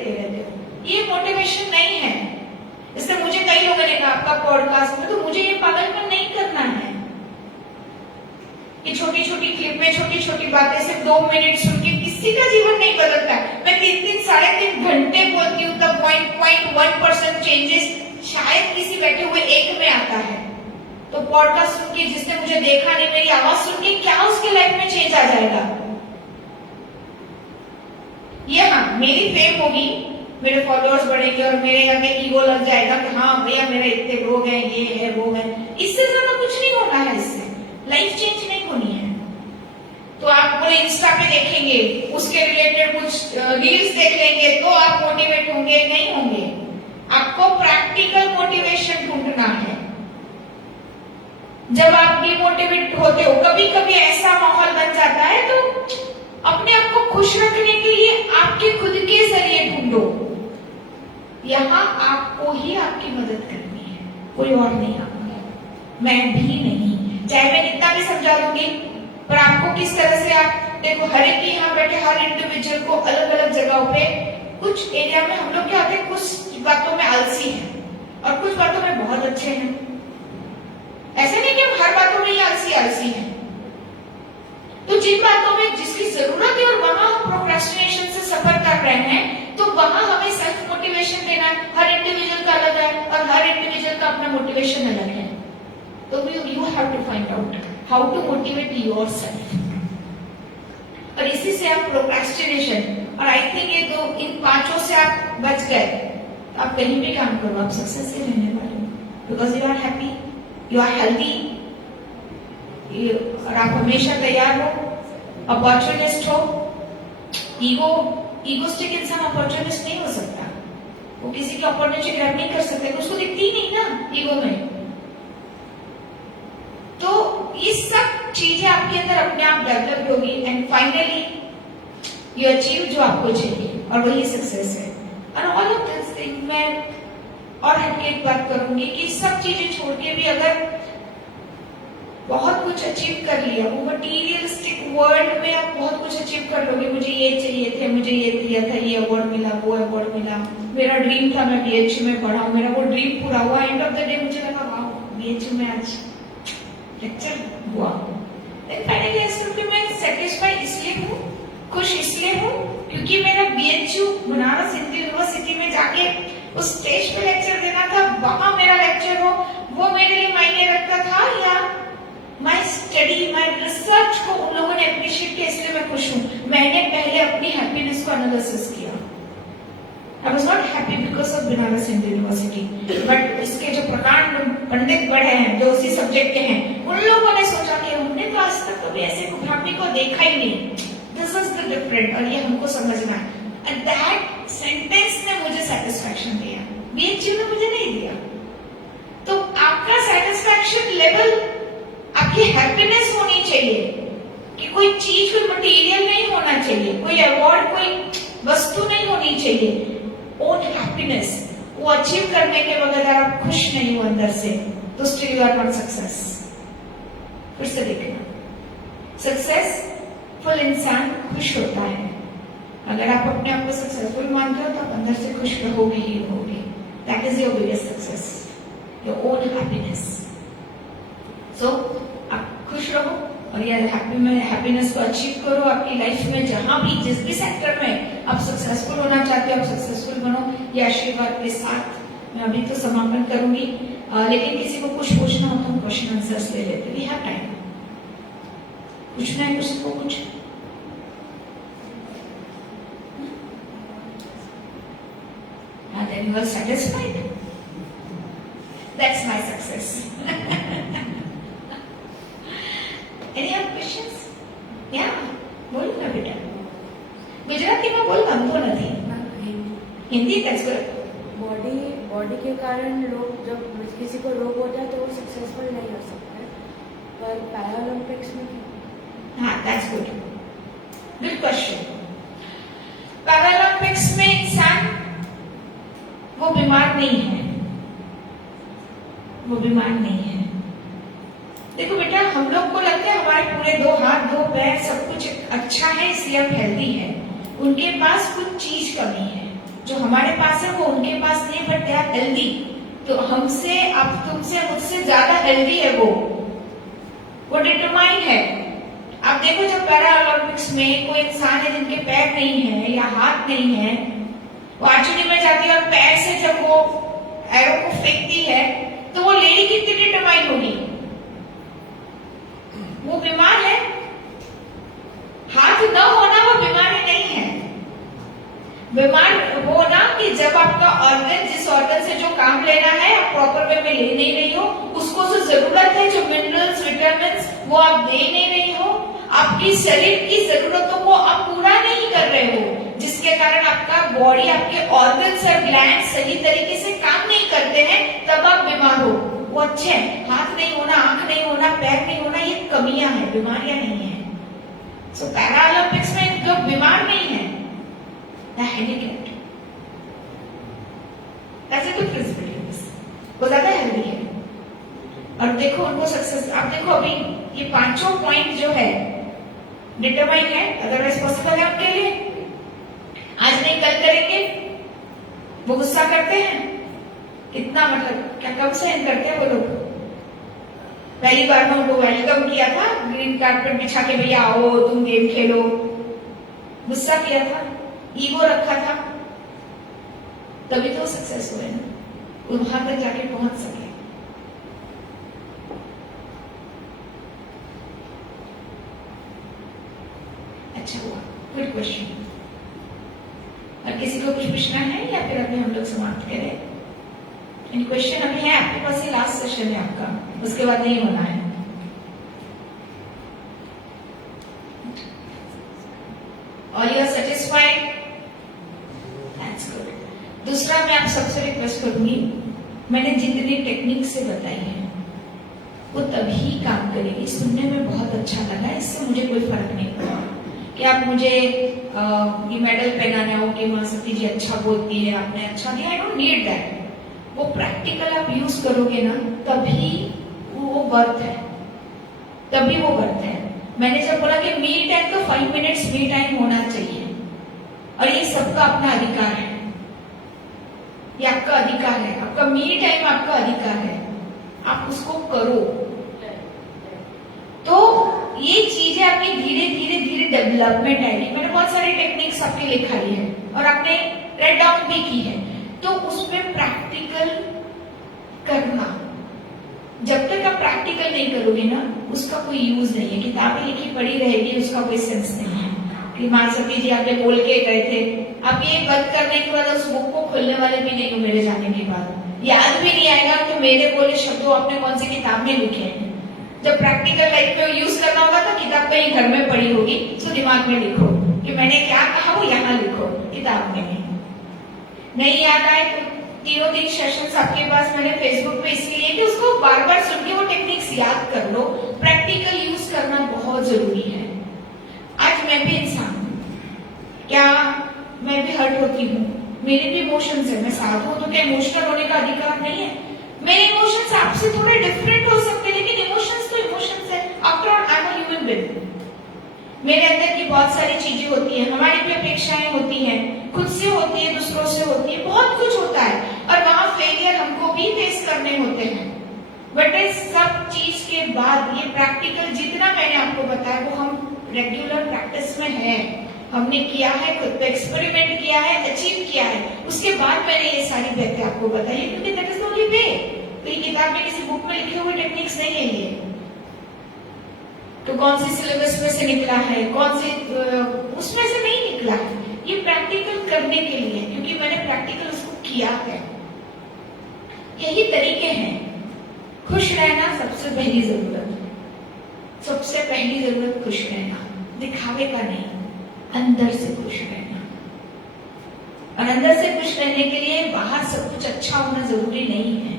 पॉडकास्ट में, तो मुझे ये पागलपन नहीं करना है कि छोटी छोटी क्लिप में छोटी छोटी बातें सिर्फ 2 मिनट सुन के किसी का जीवन नहीं बदलता है। मैं 3-3 घंटे बोलती हूँ, तब 0.1% चेंजेस शायद किसी बैठे हुए एक में आता है। तो पॉडकास्ट सुन के जिसने मुझे देखा नहीं, मेरी आवाज सुन के क्या उसके लाइफ में चेंज आ जाएगा? ये हाँ, मेरी फेम होगी, मेरे फॉलोअर्स बढ़ेंगे और मेरे अंदर ईगो लग जाएगा कि हाँ भैया मेरे इतने लोग हैं, ये है वो है। इससे ज्यादा कुछ नहीं होना है, इससे लाइफ चेंज नहीं होनी है। तो आप बोले इंस्टा पे देखेंगे, उसके रिलेटेड कुछ रील्स देख लेंगे तो आप मोटिवेट होंगे? नहीं होंगे। आपको प्रैक्टिकल मोटिवेशन ढूंढना है। जब आप डिमोटिवेट होते हो, कभी कभी ऐसा माहौल बन जाता है, तो अपने आप को खुश रखने के लिए आपके खुद के जरिए ढूंढो। यहाँ आपको ही आपकी मदद करनी है, कोई और नहीं आपका, मैं भी नहीं। चाहे मैं कितना भी समझा दूंगी, पर आपको किस तरह से आप देखो, हर एक यहाँ बैठे हर इंडिविजुअल को अलग अलग जगहों पे कुछ एरिया में हम लोग क्या होते हैं, कुछ बातों में आलसी हैं और कुछ बातों में बहुत अच्छे हैं। ऐसा नहीं कि हम हर बातों में ही आलसी हैं। तो जिन बातों में जिसकी जरूरत है और वहां हम प्रोक्रेस्टिनेशन से सफर कर रहे हैं, तो वहां हमें सेल्फ मोटिवेशन देना है। हर इंडिविजुअल का अलग है और हर इंडिविजुअल का अपना मोटिवेशन अलग है। तो you have to find out how to motivate yourself. और इसी से आप प्रोक्रेस्टिनेशन, और आई थिंक ये दो, इन 5 से आप बच गए, तो आप कहीं भी काम करो, आप सक्सेस ही रहने वाले हो। Because you are happy, you are healthy, और आप हमेशा तैयार हो, अपॉर्चुनिस्ट हो। ईगोस्टिक इंसान अपॉर्चुनिस्ट नहीं हो सकता, वो किसी की अपॉर्चुनिटी ग्रैब नहीं कर सकता, उसको दिखती नहीं ना ईगो में। तो ये सब चीजें आपके अंदर अपने आप डेवलप होगी एंड फाइनली यू अचीव जो आपको चाहिए, और वही सक्सेस है। और ऑल ऑफ दिस थिंग, मैं और हटके एक बात करूंगी कि सब चीजें छोड़ के भी अगर बहुत कुछ अचीव कर लिया, वो मटीरियलिस्टिक वर्ल्ड में आप बहुत कुछ अचीव कर लोगे। मुझे ये चाहिए थे, मुझे ये दिया था, ये अवार्ड मिला, वो अवार्ड मिला, मेरा ड्रीम था मैं बीएचयू में पढ़ा हूं, मेरा वो ड्रीम पूरा हुआ। एंड ऑफ द डे मुझे लगा वाह, बीएचयू में आज लेक्चर हुआ। फाइनली मैं सेटिस्फाई इसलिए हूँ, खुश इसलिए हूँ, क्योंकि मेरा बीएचयू बनारस हिंदू यूनिवर्सिटी में जाके उस स्टेज पे लेक्चर देना था, वहां मेरा लेक्चर हो, वो मेरे लिए मायने रखता था, या माय स्टडी, माय रिसर्च को उन लोगों ने अप्रिशिएट किया, इसलिए मैं खुश हूँ। मैंने पहले अपनी हैप्पीनेस को एनालिसिस किया। I was not happy because of Banaras Hindu university, but इसके जो प्रकांड पंडित बड़े हैं, जो उसी सब्जेक्ट के हैं, उन लोगों ने सोचा कि हमने तो आज तक कभी ऐसे ब्राह्मणी को देखा ही नहीं, दिस इज द डिफरेंट, और ये हमको समझना है। एंड दैट सेंटेंस ने मुझे सेटिस्फैक्शन दिया, बीएचयू ने मुझे नहीं दिया। तो आपका सेटिस्फैक्शन लेवल, आपकी हैप्पीनेस होनी चाहिए कि कोई चीज, कोई मटेरियल नहीं होना चाहिए, कोई अवार्ड, कोई वस्तु नहीं होनी चाहिए। ओन हैप्पीनेस, वो अचीव करने के बगैर आप खुश नहीं हो अंदर से, तो still you are not success. फिर से देखना, सक्सेसफुल इंसान खुश होता है। अगर आप अपने आप को सक्सेसफुल मानते हो तो आप अंदर से खुश रहोगे ही रहोगे। That is your biggest success, your own happiness. So आप खुश रहो और ये हैप्पीनेस को अचीव करो आपकी लाइफ में, जहां भी जिस भी सेक्टर में आप सक्सेसफुल होना चाहते हो, आप सक्सेसफुल बनो। ये आशीर्वाद के साथ मैं अभी तो समापन करूंगी, लेकिन किसी को कुछ पूछना हो तो हम क्वेश्चन आंसर्स ले लेते, वी हैव टाइम। पूछना है कुछ को कुछ? Then you are satisfied. That's my success. Any other questions? Yeah, बोलो ना बेटा। गुजराती में बोल, हमको नहीं हिंदी। that's good. बॉडी के कारण लोग, जब किसी को रोग होता है तो वो सक्सेसफुल नहीं हो सकता, पर पैरालंपिक्स में हाँ, that's good. Good question. Paralympics में इंसान वो बीमार नहीं है, वो बीमार नहीं है। देखो बेटा, हम लोग को लगता है हमारे पूरे 2 हाथ 2 पैर सब कुछ अच्छा है इसलिए हम हेल्दी है। उनके पास कुछ चीज कमी है, जो हमारे पास है वो उनके पास नहीं, बट दे आर हेल्दी। तो हमसे, अब तुमसे मुझसे ज्यादा हेल्दी है वो डिटरमाइन है। आप देखो जब पैरा ओलंपिक्स में कोई इंसान है जिनके पैर नहीं है या हाथ नहीं है, वो आर्चरी में जाती है और पैर से जब वो एरो को फेंकती है तो वो लेडी कितनी डिटरमाइन होगी? वो बीमार है। हाथ न होना वो बीमारी नहीं है। बीमार वो ना कि जब आपका ऑर्गन, जिस ऑर्गन से जो काम लेना है आप प्रॉपर वे में ले नहीं रही हो, उसको जो जरूरत है, जो मिनरल्स विटामिन वो आप दे नहीं रही हो, आपकी शरीर की जरूरतों को आप पूरा नहीं कर रहे हो, जिसके कारण आपका बॉडी, आपके ऑर्गन्स और ग्लैंड सही तरीके से काम नहीं करते हैं, तब आप बीमार हो। वो अच्छे हैं, हाथ नहीं होना, आंख नहीं होना, पैर नहीं होना, ये कमियां हैं, बीमारियां नहीं है। सो पैरा ओलंपिक्स में लोग बीमार नहीं है, हैंडीकैप्ड। ऐसे तो प्रिंसिपल वो ज्यादा हेल्दी है। और देखो उनको सक्सेस, आप देखो अभी ये 5 पॉइंट जो है डिटरमाइन है, अदरवाइज पॉसिबल है उनके लिए। आज नहीं कल करेंगे, वो गुस्सा करते हैं कितना, मतलब क्या कब सहन करते हैं वो लोग। पहली बार में उनको वेलकम किया था, ग्रीन कार्पेट बिछा के, भैया आओ तुम गेम खेलो, गुस्सा किया था, ईगो रखा था, तभी तो सक्सेस हुए ना, वहां तक जाके पहुंच सके। अच्छा हुआ, गुड क्वेश्चन। और किसी को कुछ पूछना है या फिर अभी हम लोग समाप्त करें? इन क्वेश्चन अभी है आपके पास, ये लास्ट सेशन है आपका, उसके बाद नहीं होना है। All you are satisfied? That's good. दूसरा मैं आप सबसे रिक्वेस्ट करूंगी, मैंने जितनी टेक्निक से बताई है वो तभी काम करेगी। सुनने में बहुत अच्छा लगा, इससे मुझे कोई फर्क नहीं पड़ा कि आप मुझे ये मेडल पहनाने हो कि माँ सती जी अच्छा बोलती है, आपने अच्छा दिया। I don't need that. वो प्रैक्टिकल आप यूज करोगे ना, तभी वो वर्थ है, तभी वो वर्थ है। मैंने जब बोला कि मी टाइम तो 5 मिनट्स मी टाइम होना चाहिए, और ये सबका अपना अधिकार है, ये आपका अधिकार है, आपका मी टाइम आपका अधिकार है, आप उसको करो। तो ये चीजें आपकी धीरे धीरे धीरे डेवलपमेंट आएगी। मैंने बहुत सारी टेक्निक्स आपके लिखाई है और आपने राइट डाउन भी की है, तो उसमें प्रैक्टिकल करना। जब तक आप प्रैक्टिकल नहीं करोगे ना, उसका कोई यूज नहीं है। किताबें लिखी पड़ी रहेगी, उसका कोई सेंस नहीं है। कि माँ सती जी आपने बोल के गए थे, आप ये बंद करने के बाद उस बुक को खोलने वाले भी नहीं हो मेरे जाने के बाद, याद भी नहीं आएगा तो मेरे बोले शब्दों आपने कौन सी किताब में लिखे हैं। जब प्रैक्टिकल लाइफ में यूज करना होगा तो किताब कहीं घर में पड़ी होगी, तो दिमाग में लिखो कि मैंने क्या कहा, वो यहाँ लिखो, किताब में नहीं याद आए तो 3 सेशंस आपके पास मैंने फेसबुक पे इसलिए कि उसको बार बार सुन के वो टेक्निक्स याद कर लो। प्रैक्टिकल यूज करना बहुत जरूरी है। आज मैं भी इंसान हूँ, क्या मैं भी हर्ट होती हूँ, मेरे भी इमोशंस है। मैं साधु हूँ तो क्या इमोशनल होने का अधिकार नहीं है? मेरे इमोशंस आपसे थोड़े डिफरेंट हो सकते हैं, लेकिन इमोशंस तो इमोशंस है। After all I am a human being. मेरे अंदर की बहुत सारी चीजें होती हैं, हमारी भी अपेक्षाएं होती हैं, खुद से होती है, दूसरों से होती है, बहुत कुछ होता है, और वहां फेलियर हमको भी फेस करने होते हैं। बट इस सब चीज के बाद ये प्रैक्टिकल जितना मैंने आपको बताया वो हम रेगुलर प्रैक्टिस में है, हमने किया है, खुद पे एक्सपेरिमेंट किया है, अचीव किया है, उसके बाद मैंने ये सारी बातें आपको बताई, क्योंकि that is the only way. तो ये किताब में किसी बुक में लिखे हुए टेक्निक्स नहीं है ये। तो कौन सी सिलेबस में से निकला है, कौन सी उसमें से नहीं निकला है, ये प्रैक्टिकल करने के लिए, क्योंकि मैंने प्रैक्टिकल उसको किया है। यही तरीके हैं। खुश रहना सबसे पहली जरूरत, सबसे पहली जरूरत खुश रहना, दिखावे का नहीं, अंदर से खुश रहना। और अंदर से खुश रहने के लिए बाहर सब कुछ अच्छा होना जरूरी नहीं है।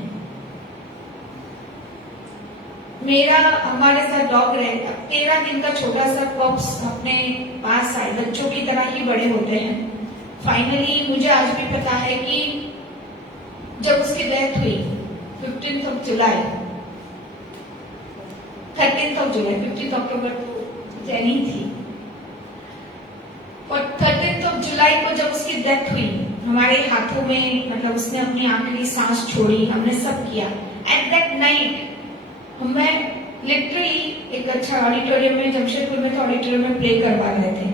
मेरा हमारे साथ डॉग रहता, 13 दिन का छोटा सा पप्स अपने पास आए, बच्चों की तरह ही बड़े होते हैं। फाइनली मुझे आज भी पता है कि जब उसकी डेथ हुई 15 जुलाई, 13 जुलाई, 15 अक्टूबर तो जैनी थी, और 13 जुलाई को जब उसकी डेथ हुई हमारे हाथों में, मतलब उसने अपनी आखिरी सांस छोड़ी, हमने सब किया। एट दैट नाइट मैं लिटरली एक अच्छा ऑडिटोरियम में, जमशेदपुर में तो ऑडिटोरियम में प्ले करवा रहे थे,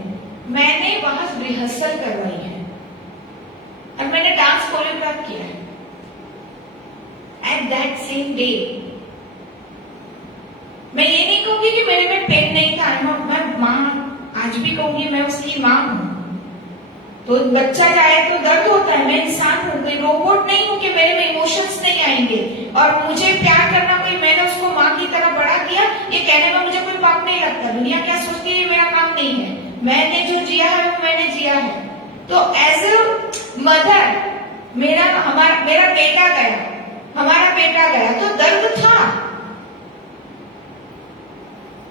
मैंने वहां रिहर्सल करवाई है और मैंने डांस कोरियोग्राफ किया है एट दैट सेम डे। मैं ये नहीं कहूंगी कि मेरे में पेन नहीं था, मैं माँ आज भी कहूंगी, मैं उसकी माँ हूं। तो बच्चा जाए तो दर्द होता है, मैं इंसान हूं, कोई रोबोट नहीं हूं कि मेरे में इमोशंस नहीं आएंगे। और मुझे प्यार करना, कोई मैंने उसको माँ की तरह बड़ा किया, ये कहने में मुझे कोई पाप नहीं लगता। दुनिया क्या सोचती है ये मेरा काम नहीं है, मैंने जो जिया है वो मैंने जिया है। तो एज अ मदर मेरा बेटा गया, हमारा बेटा गया तो दर्द था,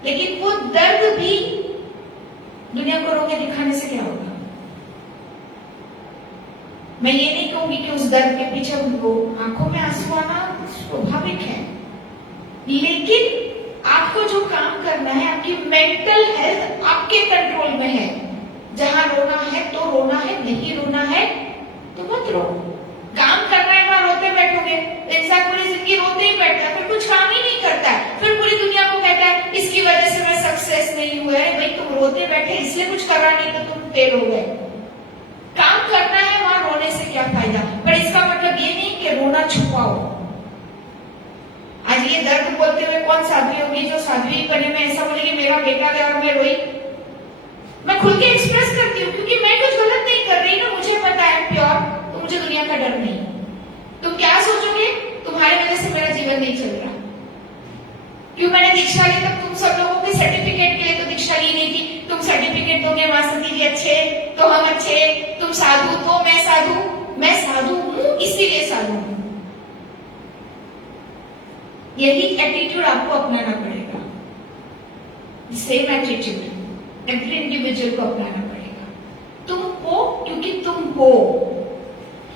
लेकिन वो दर्द भी दुनिया को रोके दिखाने से क्या होगा। मैं ये नहीं कहूंगी कि उस दर्द के पीछे उनको आंखों में आंसू आना स्वाभाविक है, लेकिन आपको जो काम करना है, आपकी मेंटल हेल्थ आपके कंट्रोल में है। जहां रोना है तो रोना है, नहीं रोना है तो मत रो। काम करना है वहां रोते बैठोगे, इंसान पूरी जिंदगी रोते ही बैठता है, फिर कुछ काम ही नहीं करता है, फिर पूरी दुनिया को कहता है इसकी वजह से मैं सक्सेस नहीं हुआ है। भाई तुम रोते बैठे इसलिए कुछ करा नहीं तो तुम फेल हो गए। काम करना है वहां रोने से क्या फायदा, पर इसका मतलब ये नहीं कि रोना छुपाओ। आज ये दर्द बोलते हुए कौन साध्वी होगी जो साध्वी बने में ऐसा बोलेगी मेरा बेटा गया और मैं रोई। मैं खुल के एक्सप्रेस करती हूँ क्योंकि मैं कुछ गलत नहीं कर रही ना, मुझे पता है प्योर, तो मुझे दुनिया का डर नहीं। तुम क्या सोचोगे तुम्हारे वजह से मेरा जीवन नहीं चल रहा। क्यों मैंने दीक्षा ली, तब तुम सब लोगों के सर्टिफिकेट के लिए तो दीक्षा ली नहीं थी। तुम सर्टिफिकेट दोगे मास्टर जी अच्छे तो हम अच्छे, तुम साधु तो मैं साधु हूं इसीलिए साधु हूं। यही एटीट्यूड आपको अपनाना पड़ेगा, सेम एटीट्यूड एवरी इंडिविजुअल को अपनाना पड़ेगा। तुम हो क्योंकि तुम हो,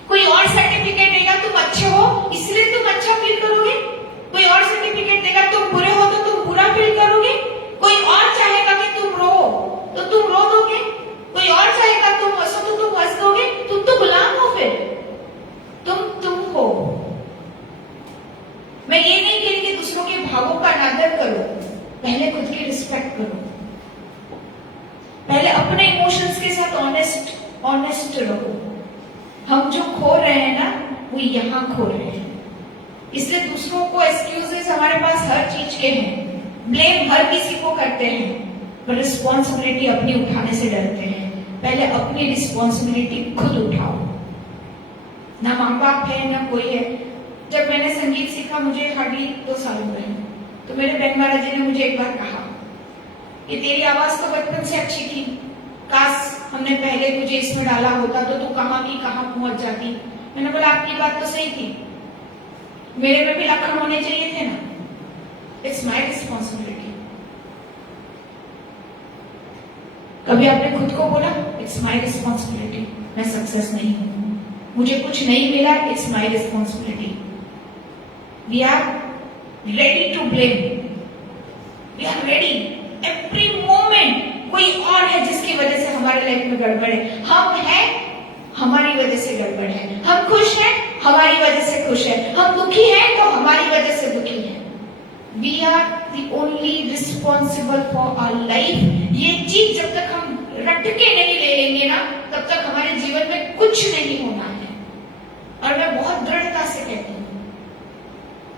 कोई और सर्टिफिकेट देगा तुम अच्छे हो इसलिए तुम अच्छा फील करोगे, कोई और सर्टिफिकेट देगा तुम बुरे हो तो तुम बुरा फील करोगे, कोई और चाहेगा कि तुम रो तो तुम रो दोगे, कोई और चाहेगा तुम हंसो तो तुम हंस दोगे। तुम तो गुलाम हो, फिर तुम हो। मैं ये नहीं कह रही कि दूसरों के भावों का अनादर करो, पहले खुद की रिस्पेक्ट करो, पहले अपने इमोशंस के साथ ऑनेस्ट रहो। हम जो खो रहे हैं ना वो यहाँ खो रहे हैं, इसलिए दूसरों को एक्सक्यूजेस हमारे पास हर चीज के हैं, ब्लेम हर किसी को करते हैं, पर रिस्पॉन्सिबिलिटी अपनी उठाने से डरते हैं। पहले अपनी रिस्पॉन्सिबिलिटी खुद उठाओ। ना माँ बाप है ना कोई है। जब मैंने संगीत सीखा मुझे हार्डली 2 साल हुए हैं, तो मेरे बहन महाराज जी ने मुझे एक बार कहा कि तेरी आवाज तो बचपन से अच्छी थी, काश हमने पहले तुझे इसमें डाला होता तो तू कहाँ की कहाँ पहुंच जाती। मैंने बोला आपकी बात तो सही थी, मेरे में भी लखन होने चाहिए थे ना। It's my responsibility. कभी आपने खुद को बोला इट्स माई रिस्पॉन्सिबिलिटी, मैं सक्सेस नहीं हूं, मुझे कुछ नहीं मिला, it's my responsibility. We are ready to blame, we are ready every moment. कोई और है जिसकी वजह से हमारे लाइफ में गड़बड़ है, हम हैं हमारी वजह से गड़बड़ है, हम खुश हैं हमारी वजह से खुश है, हम दुखी हैं तो हमारी वजह से दुखी है। We are the only responsible for our life. ये चीज जब तक हम रट के नहीं ले लेंगे ना, तब तक हमारे जीवन में कुछ नहीं होना है। और मैं बहुत दृढ़ता से कहती हूँ,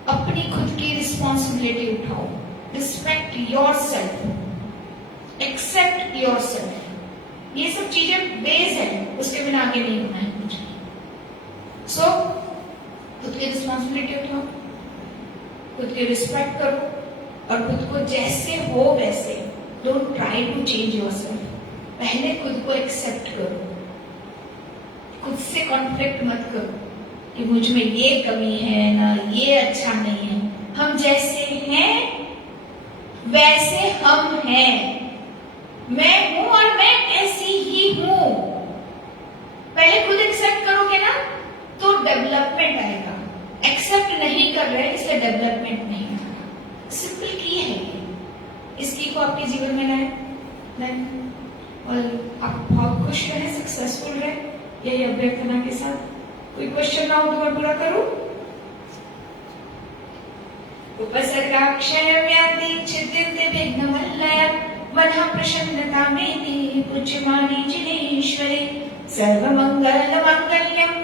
अपनी खुद की रिस्पॉन्सिबिलिटी उठाओ, respect your self, accept your self. ये सब चीजें बेस है, उसके बिना आगे नहीं होना है कुछ। सो खुद की रिस्पॉन्सिबिलिटी उठाओ, खुद की रिस्पेक्ट करो और खुद को जैसे हो वैसे, don't try to change yourself. पहले खुद को एक्सेप्ट करो, खुद से कॉन्फ्लिक्ट मत करो कि मुझ में ये कमी है ना, ये अच्छा नहीं है। हम जैसे हैं वैसे हम हैं, मैं हूं और मैं ऐसी ही हूं। पहले खुद एक्सेप्ट करोगे ना तो डेवलपमेंट आएगा। एक्सेप्ट नहीं कर रहे इसलिए डेवलपमेंट नहीं आएगा। सिंपल की है ये, इस की को आपके जीवन में लाए और आप बहुत खुश रहे, सक्सेसफुल रहे, यही अभ्यर्थना के साथ कोई क्वेश्चन ना हो तो मैं पूरा करूं। उपसर्गाक्षय व्याधि छिद्यन्ते विघ्नमल्लया मनः प्रसन्नता मेति पूज्यमाने जिनेश्वरे सर्वमंगल मांगल्यं